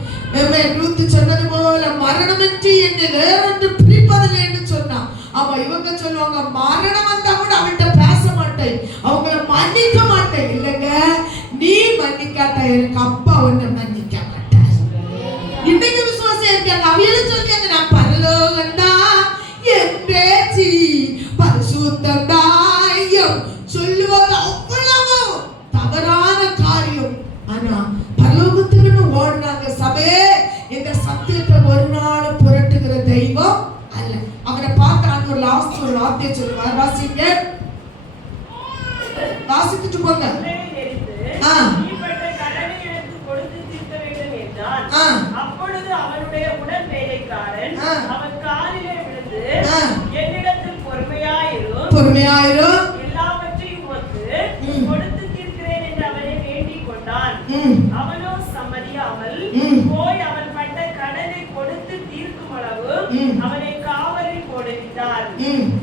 ரூத் சொன்னது போல மரணமின்றி என்னை வேறொன்று பிரிப்பதில்லை என்று சொன்னா, அவன் இவங்க சொல்லுவாங்க மரணம் வந்தா கூட அவன்கிட்ட பேச மாட்டேன், அவங்கள மன்னிக்க மாட்டேன். இல்லைங்க, நீ மன்னிக்காட்ட எனக்கு அப்பா உன்னை மன்னிக்க மாட்டார். இன்னைக்கு விசுவாசம் இருக்காங்க, அவையில சொல்லியாங்க நான் பரலோகண்டா என் பேச்சு பரிசுத்தண்டாயம் சொல்லுவது அவ்வளவு தவறான காரியம். ஆனா பரலோகத்துக்கு ஓடுறாங்க. சபையே, இந்த சத்தியத்தை ஒரு நாள் புரட்டுகிற தெய்வம் அல்ல. அவரை பார்த்து ஒரு லாஸ்ட் ஒரு வார்த்தையை சொல்லுவார். வாசிங்க, வாசித்துட்டு போங்க. அப்பொழுது அவனுடைய உடன் வேலைக்காரன் அவன் காலிலே விழுந்து என்னிடத்தில் பொறுமையாயிரும் எல்லாவற்றையும் கொடுத்து தீர்க்கிறேன் என்று அவனை வேண்டிக் கொண்டான். அவனோ சம்மதியாமல் போய் அவன் பட்ட கடனை கொடுத்து தீர்க்கும் அளவு அவனை காவலில் போடுவித்தார்.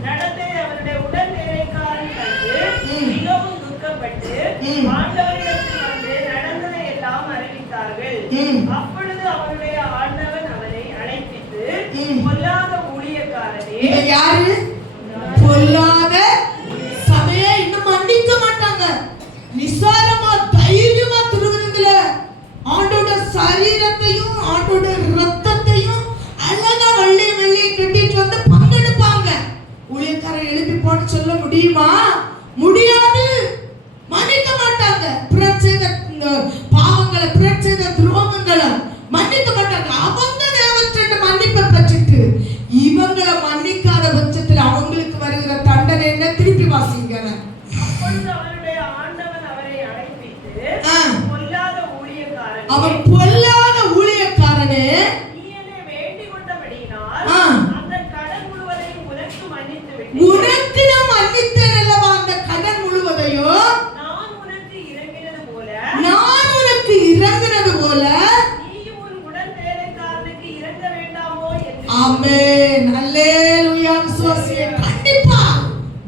நடத்தை அவனுடைய உடன் வேலைக்காரன் கண்டு மிகவும் துக்கப்பட்டு ஆண்டவரிடத்தில் வந்து நடந்ததை எல்லாம் அறிவித்தார்கள். அப்பொழுது அவனுடைய ஆண்டவன் அவனை அழைப்பித்து, பொல்லாத ஊழியக்காரனே. யாரு பொல்லாத சபையை இன்னும் மன்னிக்க மாட்டாங்க. நிசாரமா தைரியமா திருவிருந்துல ஆண்டோட சரீரத்தையும் ஆண்டோட ரத்தத்தையும் அழகா வெள்ளை வெள்ளையை கட்டிட்டு வந்து பங்கெடுப்பாங்க. ஊழியக்காரன் எழுப்பி போட்டு சொல்ல முடியுமா? முடியாது. மன்னிக்க மாட்டாங்க. பிரச்சனை பாவங்களை பிரச்சனை துரோகங்களை மன்னிக்க மாட்டாங்க. அவங்க தேவற்ற மன்னிப்பை பெற்றுட்டு இவங்களை மன்னிக்காத பட்சத்தில் அவங்களுக்கு வருகிற தண்டனை என்ன? திருப்பி வாசிங்க. அவன் பொல்லாத ஊழியக்காரனே, நீ என்னை வேண்டிக் கொண்டபடியினால் அந்த உனக்கு நான் மன்னித்தேன் அல்லவா அந்த கடன் முழுவதையும் நான் உனக்கு இறங்கினது போல நீயும் உன் உடன் வேலைக்காரனுக்கு இறங்க வேண்டாமோ என்று. ஆமென். அல்லேலூயா. விசுவாசியே, கண்டிப்பா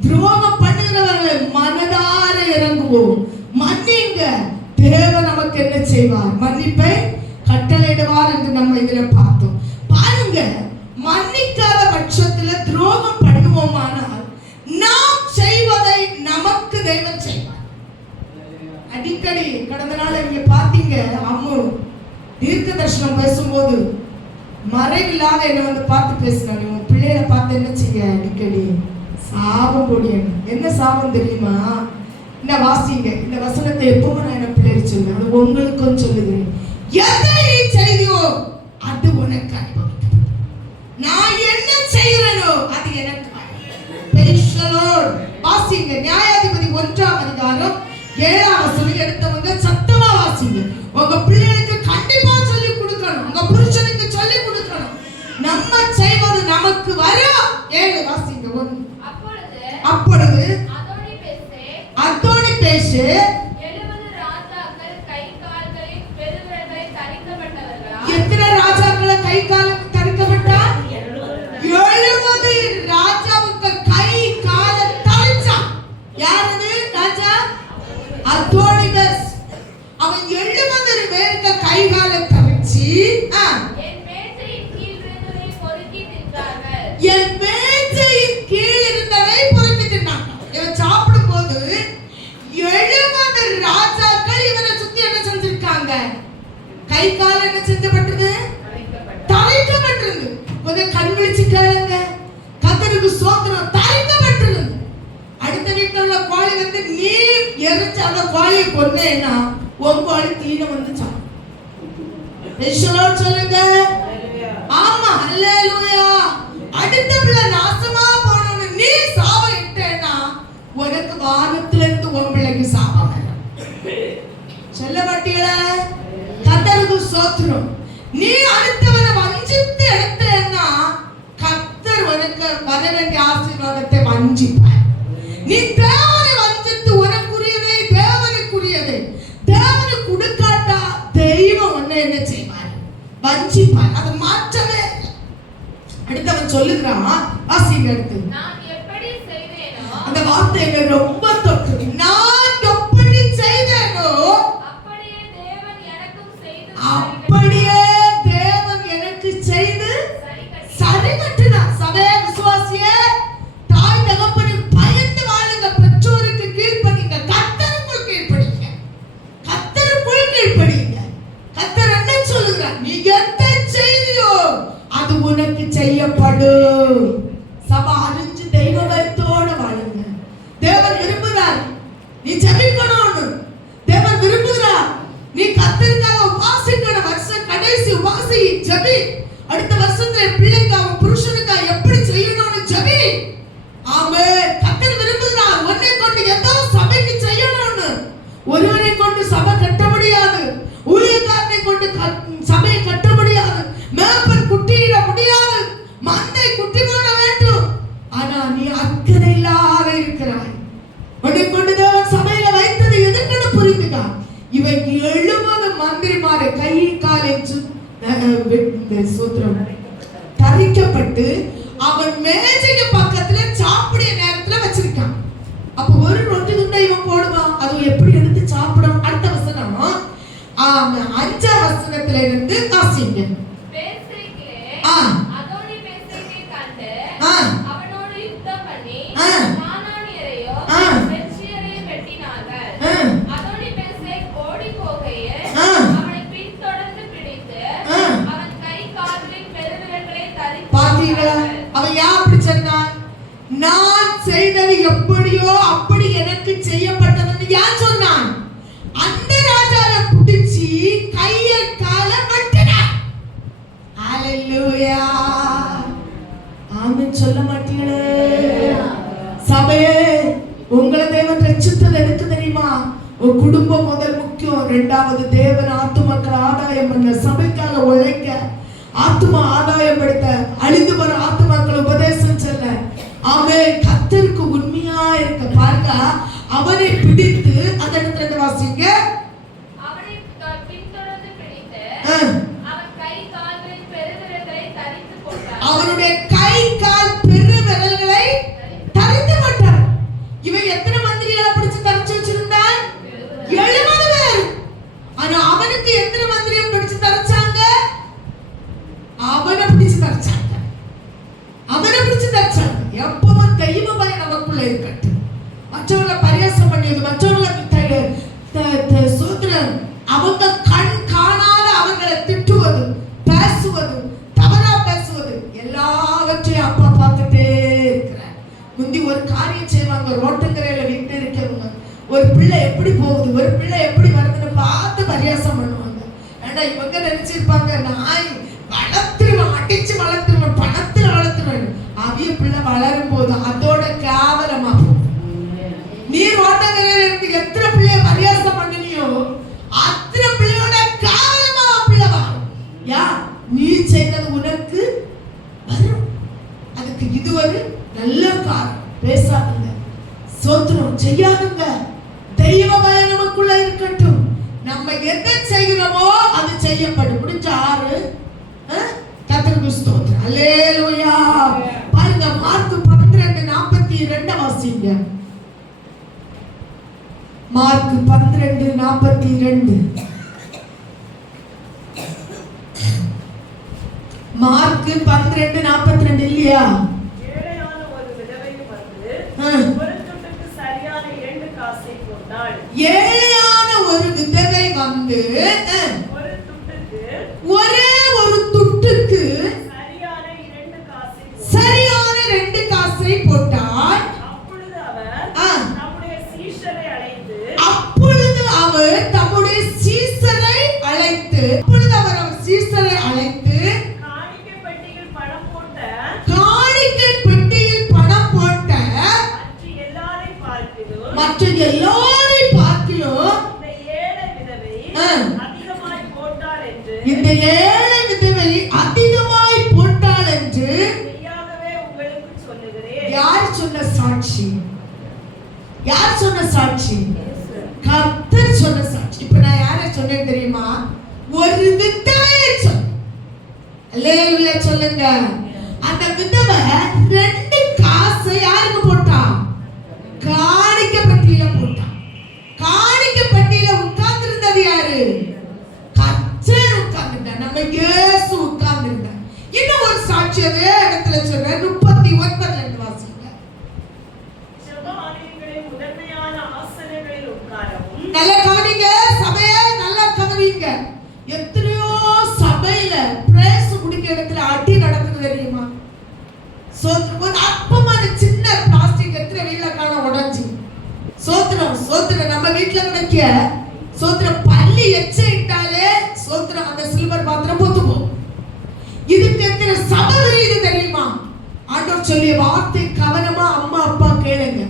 துரோகம் பண்ணுகிறவர்களை மனதார இறங்குவோம். மன்னிங்க. தேவன் நமக்கு என்ன செய்வார்? மன்னிப்பை கட்டளையிடுவார் என்று நம்ம இதுல பார்த்தோம். பாருங்க, மன்னிக்காத பட்சத்துல துரோகம் பண்ணுவோமானால் நாம் செய்வதை நமக்கு தேவன் செய்வார். அடிக்கடி கடந்த நாள் இங்க பாத்தீங்க, அம்மு தீர்க்க தரிசனம் பேசும்போது மறைவில்லாத என்ன வந்து பார்த்து பேசினாங்க. உன் பிள்ளைகளை பார்த்து என்ன செய்ய? அடிக்கடி சாபம் போடியன். என்ன சாபம் தெரியுமா? இந்த வாசிங்க, இந்த வசனத்தை எப்பவும் நான் என்ன பிள்ளைகள் சொல்லுவேன், அது உங்களுக்கும் சொல்லுகிறேன். எதை நீ செய்தியோ அது உனக்கு அனுபவிக்கப்படும். நான் என்ன செய்கிறேனோ அது எனக்கு. வாசிங்க நியாயாதிபதி 1ஆம் அதிகாரம் 7ஆம் வசனம் எடுத்தவங்க சத்தமா வாசிங்க. உங்க பிள்ளைகளுக்கு கண்டிப்பா சொல்லி கொடுக்கணும். உங்க புருஷனுக்கு சொல்லி கொடுக்கணும். நம்ம செய்வது நமக்கு வரும். 7 வாசிங்க. 1. அப்பொழுது அதோனி பேசு 70 ராஜாக்கள் கை கால்களின் பெருவிரல்களை தரிக்கப்பட்டவர்களா? எத்தனை ராஜாக்களை கை கால் தரிக்கப்பட்டா? 70 ராஜாவுக்கு கை கால தரிச்சா. யாரது ராஜா? அதோனிபேஸ். அவன் 70 பேருக்கு கை கால தரிச்சி என் மேசையின் கீழ் இருந்ததை பொறுக்கி தின்றார்கள். என் மேசையின் கீழ் இருந்ததை பொறுக்கி தின்னாங்க. இவன் சாப்பிடும் போது 70 ராஜாக்கள் இவனை சுத்தி என்ன செஞ்சிருக்காங்க? கை கால் என்ன செஞ்சப்பட்டது? தரிக்கப்பட்டிருந்து. கொஞ்சம் கண் விழிச்சு கேளுங்க. கர்த்தருக்கு ஸ்தோத்திரம். தரிக்கப்பட்டிருந்து. அடுத்த வீட்டுல உள்ள கோழி வந்து நீ எரிச்ச அந்த கோழியை கொன்னேன்னா உன் கோழி தீனை வந்து சாப்பிடும். சொல்லுங்க. ஆமா, அல்லேலூயா. அடுத்த பிள்ளை நாசமா போனவனு நீ சாபம் இட்டேன்னா உனக்கு வானத்துல இருந்து உன் பிள்ளைக்கு சாபம் வரும். சொல்ல மாட்டீங்களா? கர்த்தருக்கு ஸ்தோத்திரம். நீ அடுத்தவனை வஞ்சித்து எடுத்தேன்னா கர்த்தர் உனக்கு வர வேண்டிய ஆசீர்வாதத்தை வஞ்சிப்பார். நீ தேவனை வஞ்சித்து உனக்குரியதை தேவனுக்குரியதை தேவனுக்கு கொடுக்காட்டா தெய்வம் உன்னை என்ன செய்வார்? வஞ்சிப்பார். அது மாற்றமே. அடுத்தவன் சொல்லுகிறான், வாசிங்க அடுத்து. நான் எப்படி செய்தேனோ அந்த வார்த்தை எனக்கு ரொம்ப தொட்டு. நான் எப்படி செய்தேனோ அப்படியே தேவன் எனக்கும் செய்து சரி கட்டினார். சபையே, விசுவாசியே, தாய் தகப்பனுக்கு பயந்து வாழுங்க. பெற்றோருக்கு கீழ்ப்படிங்க. கர்த்தருக்குள் கீழ்ப்படிங்க. கர்த்தருக்குள் கீழ்ப்படிங்க. கர்த்தர் என்ன சொல்லுகிறார்? நீ எதை செய்தியோ அது உனக்கு செய்யப்படும். சபை அறிஞ்சு தெய்வ பயத்தோட வாழுங்க. தேவன் விரும்புகிறார் நீ ஜெபிக்கணும்னு. தேவன் விரும்புகிறார் நீ கர்த்தருக்காக உபாசிக்கணும். வருஷ கடைசி உபாசி ஜெபி. அடுத்த வருஷத்துல பிள்ளைக்காக புருஷனுக்காக எப்படி செய்யணும்னு ஜெபி. ஆமென். கர்த்தர் விரும்புகிறார் உன்னை கொண்டு ஏதோ சபைக்கு செய்யணும்னு. ஒருவனை கொண்டு சபை கட்ட முடியாது. ஊழியக்காரனை கொண்டு சபையை கட்ட முடியாது. மேய்ப்பன் குட்டியிட முடியாது. மந்தை குட்டி போட வேண்டும். ஆனா நீ அக்கறை இல்லாத இருக்கிறாய். உன்னை கொண்டு தேவன் சபையில வைத்தது எதுக்குன்னு புரிந்துக்கா. இவன் 70 மந்திரிமாரை கை காலை சூத்திரம் தரிக்கப்பட்டு அவன் மேஜைக்கு பக்கத்துல சாப்பிடிய நேரத்துல வச்சிருக்கான். அப்ப ஒரு ரொட்டி துண்டை இவன் போடுவான். அது எப்படி எடுத்து சாப்பிடும்? அடுத்த வசனம் 5ஆம் வசனத்துல இருந்து வாசிங்க. அதோனி பேசையை கண்டு அவனோடு யுத்தம் பண்ணி கானானியரையும் பெர்சியரையும் வெட்டினார்கள். அதோனி பேசை ஓடி போகையில் அவனை பின்தொடர்ந்து பிடித்து அவன் கை கால்களின் பெருவிரல்களை பாத்தீங்களா? அவன் ஏன் அப்படி சொன்னான்? நான் செய்தது எப்படியோ அப்படி எனக்கு செய்யப்பட்டதுன்னு யார் சொன்னான்? அந்த ராஜாவை பிடிச்சி கைய கால வெட்டினான். ஹalleluya. ஆமென் சொல்ல மாட்டீங்களே? சபையே, உங்களை தேவன் ரட்சித்தது எதுக்கு தெரியுமா? ஒரு குடும்பம் முதல் முக்கியம். 2வது தேவன் ஆத்துமக்கள் ஆதாயம் பண்ண, சபைக்காக உழைக்க, ஆத்துமா ஆதாயம் படுத்த, அழிந்து வர ஆத்துமக்கள் உபதேசம் செல்ல. ஆமென். கர்த்தர் அவனை பிடித்து அந்த இடத்துல இருந்து வாசிங்க. அவனை பின்தொடர்ந்து பிடித்து ஆ. அவன் கை கால்களின் பெருவிரல்களை தரித்து போட்டார். அவனுடைய கை கால் பெரு விரல்களை தரித்து போட்டார். இவன் எத்தனை மந்திரிகளை பிடிச்சு தரிச்சு வச்சிருந்தான்? 70 பேர். ஆனா அவனுக்கு எத்தனை மந்திரியை பிடிச்சு தரிச்சாங்க? அவனை பிடிச்சு தரிச்சாங்க. அவனை பிடிச்சு தரிச்சாங்க. எப்பவும் தெய்வ பயம் நமக்குள்ள இருக்கட்டும். மற்றவங்களை பரியாசம் பண்ணியது, மற்றவங்களை சோதரன், அவங்க கண் காணாத அவர்களை திட்டுவது, பேசுவது, தவறா பேசுவது, எல்லாவற்றையும் அப்பா பார்த்துட்டே இருக்கிறார். முந்தி ஒரு காரியம் செய்வாங்க, ரோட்டுக்கரையில வீட்டு இருக்கிறவங்க, ஒரு பிள்ளை எப்படி போகுது, ஒரு பிள்ளை எப்படி வருதுன்னு பார்த்து பரியாசம் பண்ணுவாங்க. ஏன்னா இவங்க நினைச்சிருப்பாங்க, நாய் வளர்த்துருவேன், அடிச்சு வளர்த்துருவேன், பணத்துல வளர்த்துருவேன். அவிய பிள்ளை வளரும் போது அதோட கேவலமா போகும். நீ ரோட்டக்கரையில இருந்து எத்தனை பிள்ளைய பரியாசம் பண்ணினியோ அத்தனை பிள்ளையோட கேவலமா பிள்ளை வரும். யா நீ செய்தது உனக்கு வரும். அதுக்கு இது ஒரு நல்ல காரணம். பேசாதுங்க, சோத்திரம் செய்யாதுங்க. தெய்வ பயம் நமக்குள்ள இருக்கட்டும். நம்ம எதை செய்கிறோமோ அது செய்யப்படும். முடிஞ்ச 6 கர்த்தருக்கு ஸ்தோத்திரம். அல்லேலூயா. பாருங்க, மார்க் 12:42 வாசிங்க. மார்க் 12:42. மார்க் 12:42 இல்லையா? ஏழையான ஒரு விதவை வந்து ஒரு துட்டுக்கு சரியான 2 காசை போட்டாள். ஏழையான ஒரு விதவை வந்து ஒரு துட்டுக்கு ஒரே ஒரு துட்டுக்கு சரியான 2 காசை போட்டாள். சரியான 2 காசை போட்டாள். அப்பொழுது அவர் நம்முடைய சீஷரை அழைத்து அப்பொழுது அவர் தம்முடைய சீசரை அழைத்து காணிக்கை பெட்டியில் பணம் போட்ட மற்ற எல்லாரையும் பார்க்கிலும் இந்த ஏழை விதவை அதிகமாய் போட்டாள் என்று மெய்யாகவே உங்களுக்கு சொல்லுகிறேன். யார் சொன்ன சாட்சி? யார் சொன்ன சாட்சி? கர்த்தர் சொன்ன சாட்சி. இப்ப நான் யாரை சொன்னேன் தெரியுமா? ஒரு விதவையை சொன்னேன். அல்லேலூயா சொல்லுங்க. அந்த விதவை 2 காசை யாருக்கு போட்டா? காணிக்கை பெட்டியில போட்டா. காணிக்கை பெட்டியில உட்கார்ந்து இருந்தது யாரு? கர்த்தர் உட்கார்ந்துட்டார். நம்ம இயேசு உட்கார்ந்துட்டார். இன்னும் ஒரு சாட்சி அதே இடத்துல சொல்றேன். 39 வாசிங்க. ஜெப ஆலயங்களில் முதன்மையான ஆசனங்களில் உட்காரவும். நல்லா கவனிங்க சபையை, நல்லா கவனிங்க. எத்தனையோ சபையில பிரேஸ் முடிக்க இடத்துல அடி நடக்குது தெரியுமா? ஒரு அற்பமான சின்ன பிளாஸ்டிக் எத்தனை வீட்ல காண உடைஞ்சு. சோத்திரம் நம்ம வீட்ல கிடைக்க சோத்திரம் பள்ளி எச்சிட்டாலே சோத்திரம் அந்த சில்வர் பாத்திரம் பொத்து போகும். இதுக்கு எத்தனை சபை விரியுது தெரியுமா? ஆண்டவர் சொல்லிய வார்த்தை கவனமா அம்மா அப்பா கேளுங்க.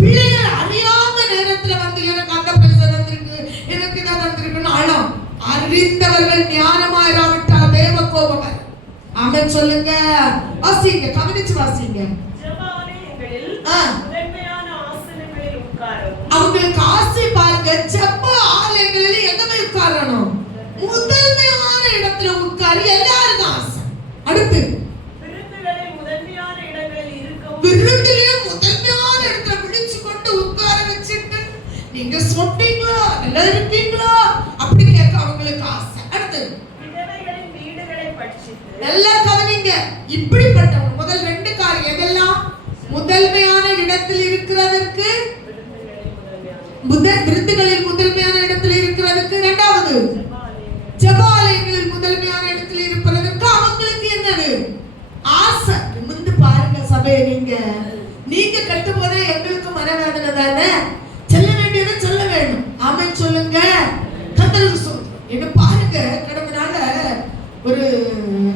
பிள்ளைகள் அறியாம நேரத்துல வந்து எனக்கு அந்த பிரச்சனை வந்திருக்கு, எனக்கு இதான் வந்திருக்குன்னு அழம். அறிந்தவர்கள் ஞானமாயிராவிட்டால் தேவ கோபம் வரும். ஆமென் சொல்லுங்க. வாசிங்க, கவனிச்சு வாசிங்க. ஜெப ஆலயங்களில் முதன்மையான ஆசனங்களில் உட்காரவும். அவங்களுக்கு ஆசை பாருங்க. ஜெப ஆலயங்களில் எங்க போய் உட்காரணும்? முதன்மையான இடத்துல உட்காரி எல்லாருக்கும் ஆசை. அடுத்து விருந்துகளில் முதன்மையான இடங்களில் இருக்கவும். விருந்திலே முதன்மையான இடத்துல விழிச்சு கொண்டு உட்கார வச்சுட்டு நீங்க சொன்னீங்களா, நல்லா இருக்கீங்களா அப்படி கேட்க அவங்களுக்கு ஆசை. அடுத்து விதவைகளின் வீடுகளை பட்சித்து. நல்லா கவனிங்க. இப்படிப்பட்டவங்க முதல் 2 காரியம் எதெல்லாம்? முதன்மையான இடத்தில் இருக்கிறதற்கு, விருந்துகளில் முதன்மையான இடத்தில் இருக்கிறதுக்கு. இரண்டாவது ஜெப ஆலயங்களில் முதன்மையான இடத்தில் இருப்பதற்கு அவங்களுக்கு என்னது? ஆசை. நிமிர்ந்து பாருங்க சபையை. நீங்க கட்டும் போதே எங்களுக்கு மனவேதனை தானே. சொல்ல வேண்டியதை சொல்ல வேண்டும். ஆமென் சொல்லுங்க. கர்த்தருக்கு ஸ்தோத்திரம். என்ன பாருங்க, கடந்த நாள் ஒரு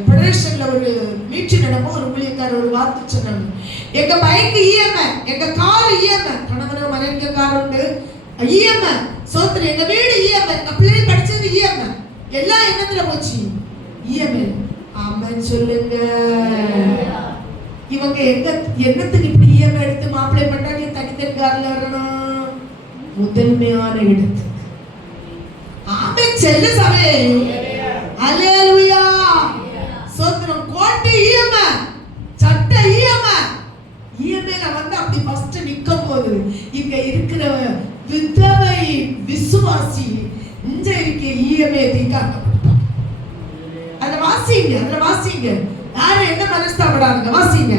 ஃபெடரேஷன்ல ஒரு மீட்டிங் நடக்கும். ஒரு ஊழியக்காரர் ஒரு வார்த்தை சொன்னாங்க. எங்க பைக் இஎம்ஐ, எங்க கார் இஎம்ஐ, கணவன் மனைவிக்கு கார் உண்டு இஎம்ஐ, சோத்திரம் எங்க வீடு இஎம்ஐ, எங்க பிள்ளைகள் படிச்சது இஎம்ஐ, எல்லாம் என்னத்துல போச்சு? இஎம்ஐ. ஆமென் சொல்லுங்க. இவங்க என்னத்துக்கு இப்படி இஎம்ஐ எடுத்து மாப்பிள்ளை பண்ணா நீ தனித்தனி கார்ல வரணும்? முதன்மையான இடத்துக்கு. ஆமென். செல்ல சபையே, அல்லேலூயா. சோத்திரம். கோட்டை ஈயம, சட்டை ஈயம, ஈயமேல வந்து அப்படி ஃபர்ஸ்ட் நிக்கும் போது இங்க இருக்கிற விதவை விசுவாசி இங்க இருக்க ஈயமே தீக்காக்கப்பட்டான். அத வாசிங்க, அத வாசிங்க. யாரும் என்ன மனஸ்தாபடாதுங்க, வாசிங்க.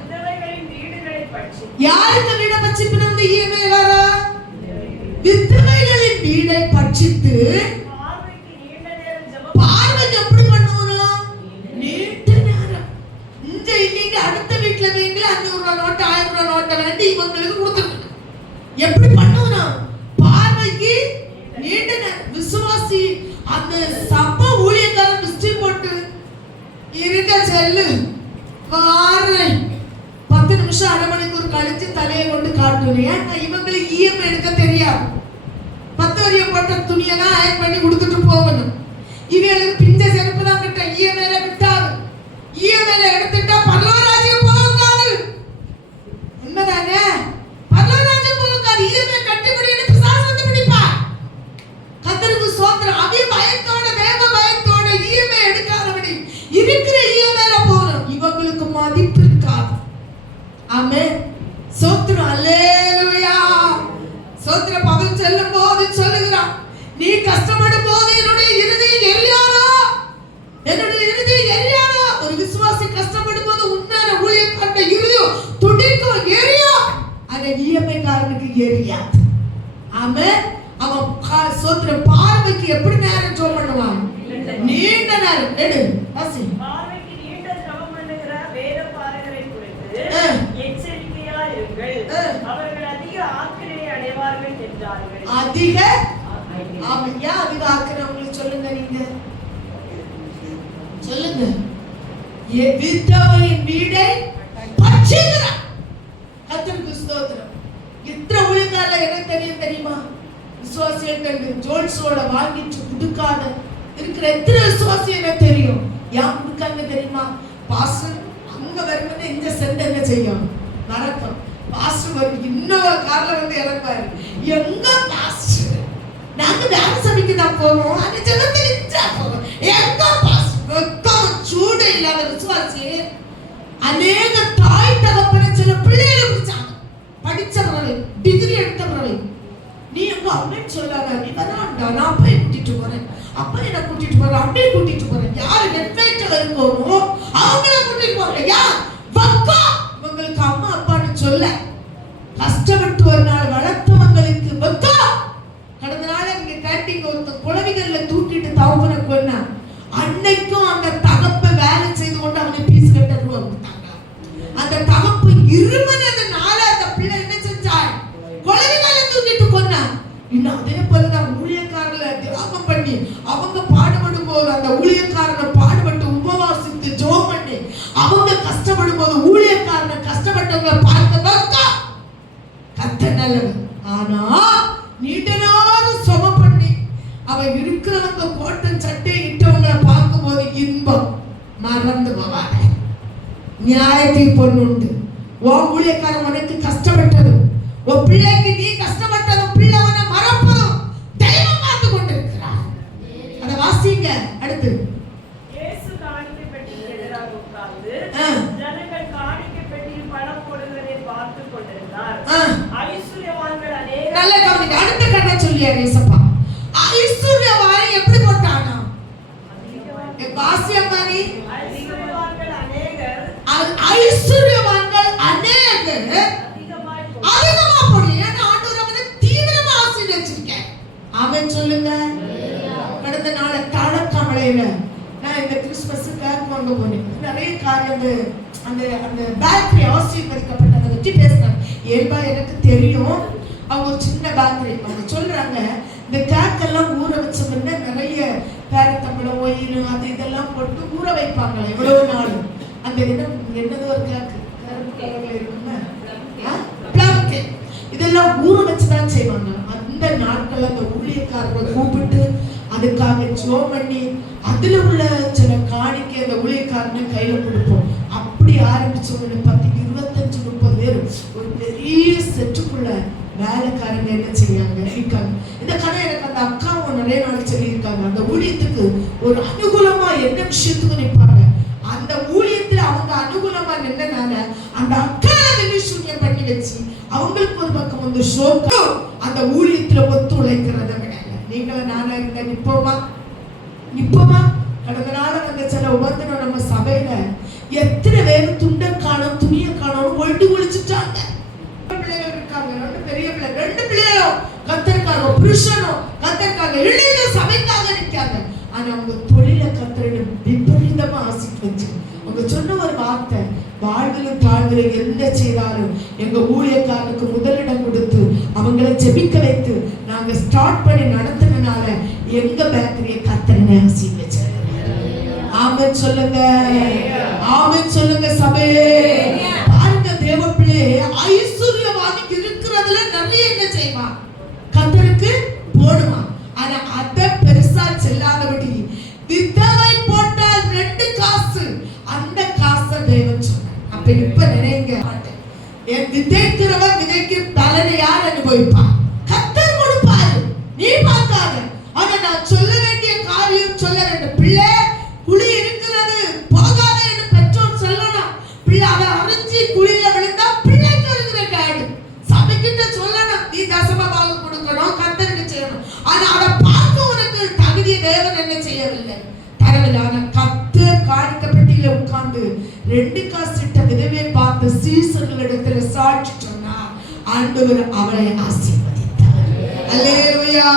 விதவைகளின் வீடுகளை பற்றி. யாருக்கு வீட பட்சிப்பு வந்து ஈயமே வரா? விதவைகளின் வீடை பட்சித்து பார்வைக்கு நீண்ட நேரம் ஜெபம். பார்வைக்கு எப்படி பண்ணுவோம்? நீண்ட நேரம். இங்க அடுத்த வீட்டுல வீட்டுல 500 ரூபாய் நோட்டு 1000 ரூபாய் நோட்டை வேண்டி இவங்களுக்கு கொடுத்துட்டு எப்படி பண்ணுவோம்? பார்வைக்கு நீண்ட நேரம். விசுவாசி அந்த சபை ஊழியக்காரன் திருஷ்டி போட்டு இருக்க செல்லு வாரு 10 நிமிஷம் அரை மணிக்கூர் கழிச்சு தலையை கொண்டு காட்டுவேன். ஏன்னா இவங்களுக்கு ஈஎம்ஐ எடுக்க தெரியாது. 10 வரையும் போட்ட துணியை தான் அயன் பண்ணி கொடுத்துட்டு போகணும். இவங்களுக்கு பிஞ்ச செருப்பு தான் கிட்ட ஈஎம்ஐல விட்டாது. ஈஎம்ஐல எடுத்துட்டா பரலோகராஜ்யம் போகாது. உண்மைதானே? பரலோகராஜ்யம் போகாது. ஈஎம்ஐ கட்டிப்படின்னு பிசாசு வந்து பிடிப்பா. கர்த்தருக்கு ஸ்தோத்திரம். அவி பயத்தோட தேவ பயத்தோட ஈஎம்ஐ எடுக்காதபடி இருக்கிற ஈஎம்ஐல போறோம். இவங்களுக்கு மதிப்பு இருக்காது. ஆமென். ஸ்தோத்திரம். அல்லேலூயா. ஸ்தோத்திரம். பவுல் சொல்லும் போது சொல்லுகிறான், நீ கஷ்டப்படும் போது என்னுடைய இருதயம் எரியாதோ, என்னுடைய இருதயம் எரியாதோ. ஒரு விசுவாசி கஷ்டப்படும் போது உண்மையான ஊழியக்காரனுடைய இருதயம் துடிக்கும், எரியும். ஆனா ஈஎம்ஐக்காரனுக்கு எரியாது. ஆமென். அவன் ஸ்தோத்திரம் பார்வைக்கு எப்படி நேரம் ஜெபம் பண்ணுவான்? நீண்ட நேரம். எடு வாசி. பார்வைக்கு நீண்ட ஜெபம் பண்ணுகிற வேத பாரகரை குறித்து எச்சரிக்கையா இருங்கள். அவர்கள் அதிக ஆக்கினையை அடைவார்கள் என்றார்கள். அதிக ஆமையா அதிக ஆக்கினை உங்களுக்கு சொல்லுங்க, நீங்க சொல்லுங்க. விதவையின் வீடை பட்சிக்கிறான். கர்த்தருக்கு ஸ்தோத்திரம். இத்தனை ஊழியக்காரல எனக்கு தெரியும் தெரியுமா? விசுவாசிகள் ஜோல்ஸோட வாங்கிட்டு கொடுக்காத இருக்கிற எத்தனை விசுவாசி எனக்கு தெரியும். யார் கொடுக்காங்க தெரியுமா? பாஸ்டர் அங்க வரும்போது இந்த சென்ட் என்ன செய்யும்? நடக்கும். பாஸ்டர் வரும் இன்னொரு கார்ல வந்து இறங்குவாரு. எங்க பாஸ்டர்? நாங்க வேற சபைக்கு தான் போறோம். அது ஜெபத்துக்கு போறோம். எங்க பாஸ்டர்? சூடு இல்லாத விசுவாசி அநேக தாய் தகப்பன சில பிள்ளைகளை பிடிச்சாங்க. படிச்சவர்கள், டிகிரி எடுத்தவர்கள். நீ எங்க அம்மன் சொல்லாத, நீ வராண்டா, நான் அப்பா கூட்டிட்டு போறேன், அப்பா என்ன கூட்டிட்டு போறேன், அப்படியே கூட்டிட்டு போறேன். யாரு வெப்சைட்ல இருக்கோமோ அவங்கள கூட்டிட்டு போறேன். யார் பக்கா உங்களுக்கு அம்மா அப்பான்னு சொல்ல கஷ்டப்பட்டு ஒரு நாள் வளர்த்தவங்களுக்கு பக்கா. கடந்த நாள் இங்க கேட்டீங்க, ஒருத்த குழவிகள்ல தூக்கிட்டு தவப்பன கொன்னா அன்னைக்கும் அந்த தகப்ப வேலை செய்து கொண்டு அவனை பீஸ் கட்ட ரூபா கொடுத்தாங்க. அந்த தகப்பு இருமனதுனால அந்த பிள்ளை என்ன செஞ்சாள்? குழவிகளை தூக்கிட்டு கொன்னா. இன்னும் அதே போலதான் ஊழியக்காரர்களை தியாகம் பண்ணி அவங்க பாடுபடும் போது அந்த ஊழியக்காரனை பாடுபட்டு உபவாசித்து ஜெபம் பண்ணி அவங்க கஷ்டப்படும் போது ஊழியக்காரனை கஷ்டப்பட்டவங்களை பார்க்க கர்த்தர் நல்லவர். ஆனா நீண்ட நேரம் சுமம் பண்ணி அவன் இருக்கிறவங்க கோட்டன் சட்டை இட்டவங்களை பார்க்கும் போது இன்பம் மறந்து போவாங்க. நியாயத்தை பொண்ணுண்டு. உன் ஊழியக்காரன் உனக்கு கஷ்டப்பட்டது, உன் பிள்ளைக்கு நீ கஷ்டப்பட்டதும் பிள்ளை அவனை மறப்பதும் தெய்வம் பார்த்து கொண்டிருக்கிறார். அதை வாசிங்க. அடுத்து இயேசு காணிக்கை பெட்டிக்கு எதிராக உட்கார்ந்து ஜனங்கள் காணிக்கை பெட்டியில் பணம் போடுவதை பார்த்து கொண்டிருந்தார். ஐஸ்வர்யவான்கள் அநேகர். நல்ல கவனிங்க. அடுத்த கண்ணை சொல்லியா ஏசப்பா? ஐஸ்வர்யவான் எப்படி போட்டானா? வாசியம்மானி. ஐஸ்வர்யவான்கள் அநேகர். ஐஸ்வர்யவான்கள் அநேகர் அதிகமா போடு. ஏன்னா ஆண்டவர் அவனை தீவிரமா ஆசீர்வதிச்சிருக்கேன். ஆமென் சொல்லுங்க. கடந்த நாள் தாழக்காமலையில நான் இந்த கிறிஸ்துமஸ் கேக் வாங்க போனேன். நிறைய காரியங்கள் அந்த அந்த பேக்கரி ஆசீர்வதிக்கப்பட்டதை பற்றி பேசுறாங்க. ஏன்பா எனக்கு தெரியும். அவங்க ஒரு சின்ன பேக்கரி. அவங்க சொல்றாங்க இந்த கேக் எல்லாம் ஊற வச்ச முன்ன நிறைய பேரத்தம்பளம் ஒயின் அது இதெல்லாம் போட்டு ஊற வைப்பாங்க எவ்வளவு நாள். அந்த இடம் என்னதோ ஒரு கேக்கு இருக்குங்க, பிளம் கேக். இதெல்லாம் ஊற வச்சுதான் செய்வாங்க. அந்த நாட்கள் அந்த ஊழியக்காரரை கூப்பிட்டு அதுக்காக ஜெபம் பண்ணி அதுல உள்ள சில காணிக்கை அந்த ஊழியக்காரனை கையில கொடுப்போம். அப்படி ஆரம்பிச்சவங்க 10, 25, 30 பேர் ஒரு பெரிய செட்டுக்குள்ள வேலைக்காரங்க என்ன செய்யாங்க இருக்காங்க. இந்த கதை எனக்கு அந்த அக்காவும் நிறைய நாள் சொல்லியிருக்காங்க. அந்த ஊழியத்துக்கு ஒரு அனுகூலமா என்ன விஷயத்துக்கு நிற்பாங்க. அந்த ஊழியத்துல அவங்க அனுகூலமா நின்றனால அந்த அக்கா சூன்யம் பண்ணி வச்சு அவங்களுக்கு ஒரு பக்கம் வந்து ஷோக்கம் அந்த ஊழியத்துல ஒத்துழைக்கிறத விட நீங்களும் நானா இருந்த நிப்போமா கடந்த நாள் வந்த சில உபந்தனம் நம்ம சபையில எத்தனை பேர் துண்டை காணும் துணியை காணும் ஒழிட்டு ஒழிச்சுட்டாங்க. பிள்ளைகள் இருக்காங்க, ரெண்டு பிள்ளைகளும் கத்தருக்காக, புருஷனும் கத்தருக்காக, இளைஞ சபைக்காக நிற்காங்க. ஆனா அவங்க தொழில கத்தரிடம் விபரீதமா ஆசீர்வதிச்சு அவங்க சொன்ன ஒரு வார்த்தை, வாழ்விலும் தாழ்விலும் என்ன செய்தாலும் எங்க ஊழியக்காரனுக்கு முதலிடம் கொடுத்து அவங்களை ஜெபிக்க வைத்து நாங்க ஸ்டார்ட் பண்ணி நடத்தினால எங்க பேக்கரியை கத்தரனை ஆசீர்வதிச்சாங்க. ஆமென் சொல்லுங்க, ஆமென் சொல்லுங்க சபையே. பாருங்க தேவ பிள்ளை ஐஸ்வர்யவானுக்கு இருக்கிறதுல நிறைய என்ன செய்வான், கத்தருக்கு போடுவான். ஆனா அத பெருசா செல்லாதபடி விதவை போட்டால் 2 காசு, அந்த காசை தேவன் சொன்னார். அப்ப இப்ப நினைங்க, என் விதைக்கிறவன் விதைக்கும் பலனை யார் அனுபவிப்பார்? கத்தர் கொடுப்பாரு, நீ பார்க்காத. ஆனா நான் சொல்ல வேண்டிய காரியம் சொல்ல வேண்டும். பிள்ளை குழி இருக்கிறது போகாத என்று பெற்றோர் சொல்லணும். பிள்ளை அதை அறிஞ்சு குழியில விழுந்தா பிள்ளைக்கு இருக்கிற கேடு. சபைக்கிட்ட சொல்லணும், நீ தசம பாகம் கொடுக்கணும், கத்தருக்கு செய்யணும். ஆனா அதை பார்க்க உனக்கு தகுதியை தேவன் என்ன செய்யவில்லை, தரவில்லை. ஆனா கத்தர் காணிக்கப்பட்டியில உட்கார்ந்து 2 காசு இட்ட விதவை பார்த்து சீசர்களிடத்துல சாட்சி சொன்னா ஆண்டவர் அவளை ஆசீர்வதித்தார். அல்லேலூயா,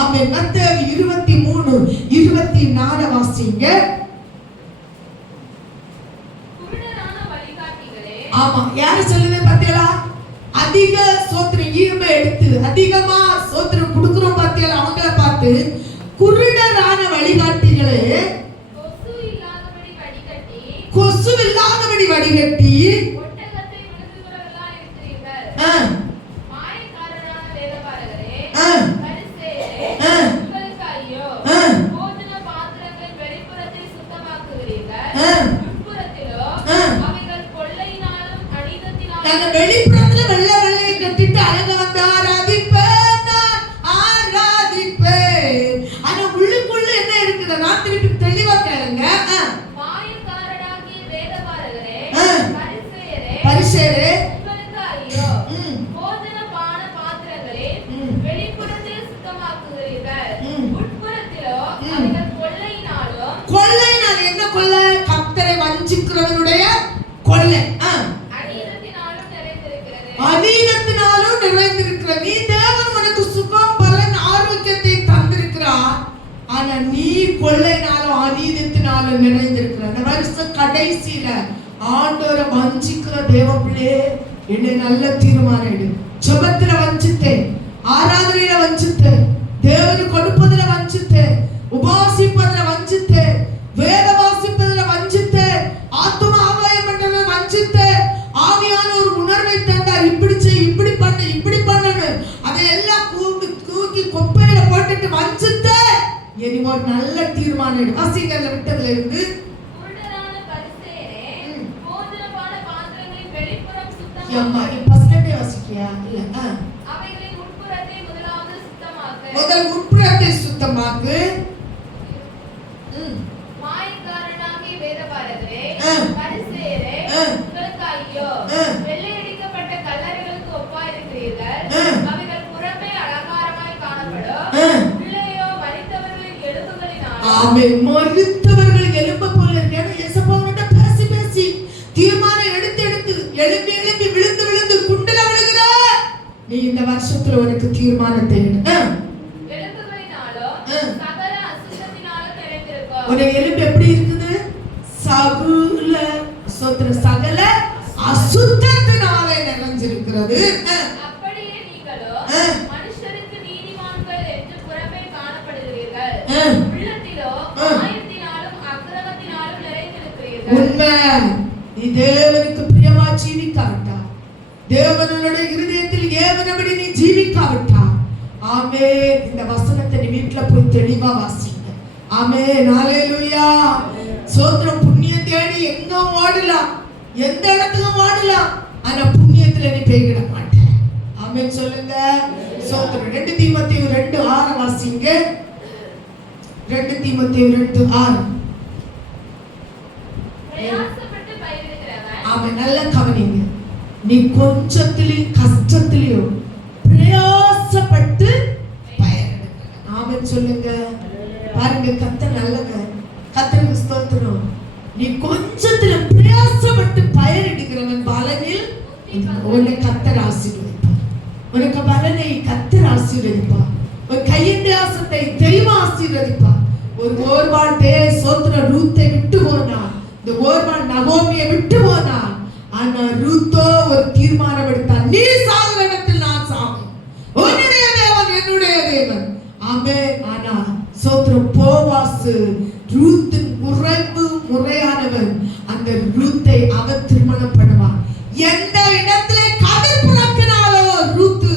ஆமென். மத்தேயு 23:24 வாசிங்க. ஆமா, யாரு சொல்லுது பாத்தீங்களா? அதிக சோத்திரம் ஈர்மை எடுத்து அதிகமா சோத்திரம் கொடுக்கிறோம் பாத்தீங்களா? அவங்கள பார்த்து குருடரான வழிகாட்டிகளே, கொசு இல்லாதபடி வடிகட்டி வெளிப்புறத்துல வெள்ளை வெள்ளையை கட்டிட்டு அழக வந்து ஆராதிப்பேன் ஆனா உள்ளுக்குள்ள என்ன இருக்குது? நான் திருப்பி தெளிவா கேளுங்க. பரிசேயரே, கொள்ளையினால் என்ன கொள்ளை? கர்த்தரை வஞ்சிக்கிறவனுடைய கொள்ளை. அநீதத்தினாலும் நிறைந்திருக்கிற நீ தேவன் உனக்கு சுகம் பலன் ஆரோக்கியத்தை தந்திருக்கிறார். ஆனா நீ கொள்ளையினாலும் அநீதத்தினாலும் நிறைந்திருக்கிற. அந்த வருஷ கடைசியில ஆண்டவரை வஞ்சிக்கிற தேவ பிள்ளையே, என்னை நல்ல தீர்மானம் எடு. ஜெபத்துல வஞ்சித்தேன், ஆராதனையில வஞ்சித்தேன், தேவனுக்கு கொடுப்பதுல வஞ்சித்தேன், உபாசிப்பதுல வஞ்சித்தேன், வேத வாசிப்பதுல வஞ்சித்தேன், ஆத்தும ஆதாயம் பண்றதுல வஞ்சித்தேன். ஆவியான ஒரு உணர்வை தந்தார், இப்படி செய், இப்படி பண்ணு, இப்படி பண்ணணும். அதையெல்லாம் தூக்கி கொப்பையில போட்டுட்டு வஞ்சித்தேன். இனி ஒரு நல்ல தீர்மானம் எடு. வாசிக்கிறத விட்டதுல இருந்து முதல் உட்புறத்தை சுத்தமாக்கு. மருத்துவர்கள் எலும்ப போல இருக்கு. பேசி பேசி தீர்மானம் எடுத்து எழுப்பி எழுப்பி விழுந்து விழுந்து குண்டல விழுகிற நீ இந்த வருஷத்துல உனக்கு தீர்மானத்தை ஒரு எலும்பு எப்படி இருக்குது? சகல சகல அசுத்தத்தினாலே நிறைஞ்சிருக்கிறது. அப்படியே நீங்களோ மனுஷருக்கு நீதிமான்கள் என்று புறமே காணப்படுகிறீர்கள், உள்ளத்திலோ மாயத்தினாலும் அக்கிரமத்தினாலும் நிறைந்திருக்கிறீர்கள். உண்மை. நீ தேவனுக்கு பிரியமா ஜீவிக்காவிட்டா, தேவனுடைய இருதயத்தில் ஏவனபடி நீ ஜீவிக்காவிட்டா, ஆமென். இந்த வசனத்தை நீ வீட்டுல போய் தெளிவா வாசிங்க. ஆமென், ஹல்லேலூயா. சோத்திரம். புண்ணியம் தேடி எங்க ஓடலாம், எந்த இடத்துக்கு ஓடலாம், ஆனா புண்ணியத்துல நீ போய்விட மாட்டேன். ஆமென் சொல்லுங்க. சோத்திரம். 2 தீமோத்தேயு 2:6 வாசிங்க. 2 தீமோத்தேயு 2:6. பிரயாசப்பட்டு பயிரிடுகிறவன் ஆமென். நல்லா கவனிங்க. நீ கொஞ்சத்திலும் கஷ்டத்திலும் பிரயாசப்பட்டு பயிரிடுங்க. ஆமென் சொல்லுங்க. பாருங்க, கர்த்தர் நல்லவர். கர்த்தருக்கு ஸ்தோத்திரம். நீ கொஞ்சத்துல பிரயாசப்பட்டு பயிரிடுகிறவன் பலனில் உன்னை கர்த்தர் ஆசீர்வதிப்பார். உனக்கு பலனை கர்த்தர் ஆசீர்வதிப்பார். உன் கையின் ஆசத்தை தெய்வம் ஆசீர்வதிப்பார். ஒரு ஓர்வாள் சோத்திர ரூத்தை விட்டு போனான். இந்த ஓர்வாள் நகோமியை விட்டு போனான். ஆனா ரூத்தோ ஒரு தீர்மானம் எடுத்தான். நீ சாகிற இடத்தில் நான் சாகும். உன்னுடைய தேவன் என்னுடைய தேவன். ஆமென். ஆனா சோத்திரம் போவாசு ரூத்தின் முறையானவன். அந்த ரூத்தை அவர் திருமணம் பண்ணுவான். எந்த இடத்திலே கதிர் பிறக்கினாலோ ரூத்து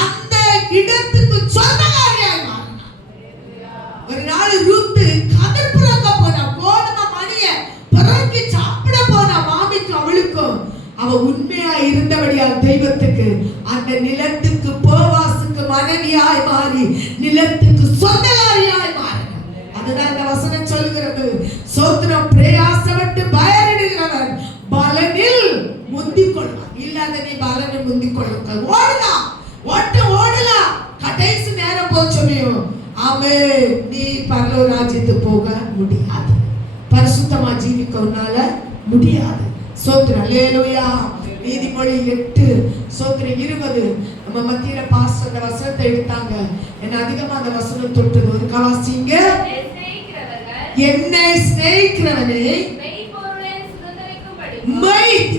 அந்த இடத்துக்கு சொந்தக்காரியாய் மாறினான். ஒரு நாள் ரூத்து கதிர் பிறக்க போனா, கோதுமை மணிய பிறக்கி சாப்பிட போனா மாமிக்கும் அவளுக்கும். அவ உண்மையா இருந்தபடியால் தெய்வத்துக்கு அந்த நிலத்துக்கு போவாசுக்கு மனைவியாய் மாறி நிலத்துக்கு சொந்தக்காரியாய் மாறினான். அதுதான் இந்த வசனம் சொல்லுகிறது. சோத்திரம். பிரயாசப்பட்டு பயிரிடுகிறவன் பலனில் முந்திக் கொள்வான். இல்லாத நீ பலனை முந்திக் கொள்ள ஓடலாம், ஓடலாம். கடைசி நேரம் போச்சமையோ ஆமென், நீ பரலோக ராஜ்யத்துக்கு போக முடியாது. பரிசுத்தமா ஜீவிக்க உன்னால முடியாது. சோத்திரம். அல்லேலூயா. நீதிமொழி 8 சோத்திரம் 20 நம்ம மத்தியில பாஸ்டர் அந்த வசனத்தை எடுத்தாங்க. என்ன அதிகமா அந்த வசனம் தொட்டது. ஒரு கவாசிங்க. என்னை சிநேகிக்கிறவனே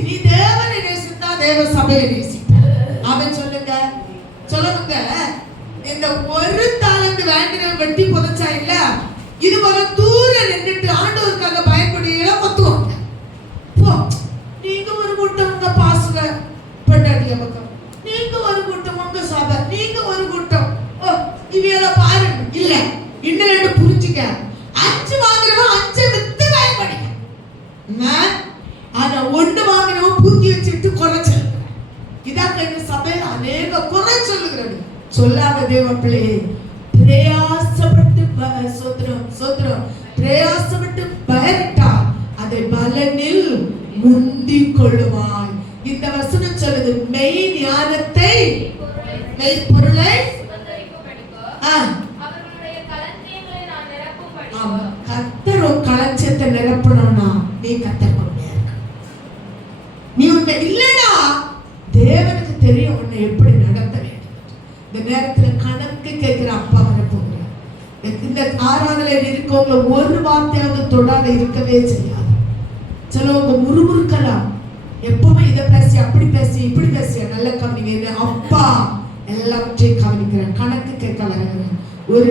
நீ தேவனை நேசித்தா தேவ சபையை நேசித்தார். அவன் சொல்லுங்க சொல்லுங்க. இந்த ஒரு தாளந்து வேண்டின வெட்டி புதைச்சா இல்ல, இது போல தூர நின்றுட்டு ஆண்டவருக்காக பயன்படுகிற கொத்துவாங்க. நீங்க ஒரு கூட்டம் உங்க பாசுக பெண்டாட்டிய பக்கம், நீங்க ஒரு கூட்டம் உங்க சபை, நீங்க ஒரு கூட்டம். இவையெல்லாம் பாருங்க. இல்ல இன்னும் புரிஞ்சுக்க. 5 வாங்குறவன் 5 வித்து பயன்படுங்க. ஆனா 1 வாங்குறவன் பூத்தி வச்சுட்டு குறை சொல்லுங்க. இதான் எங்க சபையில் அநேக குறை சொல்லுகிறது. சொல்லாத தேவ பிள்ளையே, பிரயாசப்பட்டு சோத்திரம் பிரயாசப்பட்டு பயிரிட்டால் அதை பலனில் முந்திக் கொள்ளுவாய். இந்த வசனம் சொல்லுது, மெய் ஞானத்தை மெய்ப்பொருளை கர்த்தர் களஞ்சத்தை நிரப்பணும்னா நீ கர்த்தர் கொண்டே இருக்க. நீ உன்னை இல்லைன்னா தேவனுக்கு தெரியும் உன்னை எப்படி நடத்த வேண்டும். இந்த நேரத்துல கணக்கு கேட்கிற அப்பா வர போகிறார். இந்த ஆராதனையில் இருக்கவங்க ஒரு வார்த்தையாவது தொடாத இருக்கவே செய்யாது. சிலவங்க முறுமுறுக்கலாம். எப்பவுமே இதை பேசி அப்படி பேசி இப்படி பேசிய நல்ல கவனிங்க. அப்பா எல்லாவற்றையும் கவனிக்கிறேன். கணக்கு கேட்கல. ஒரு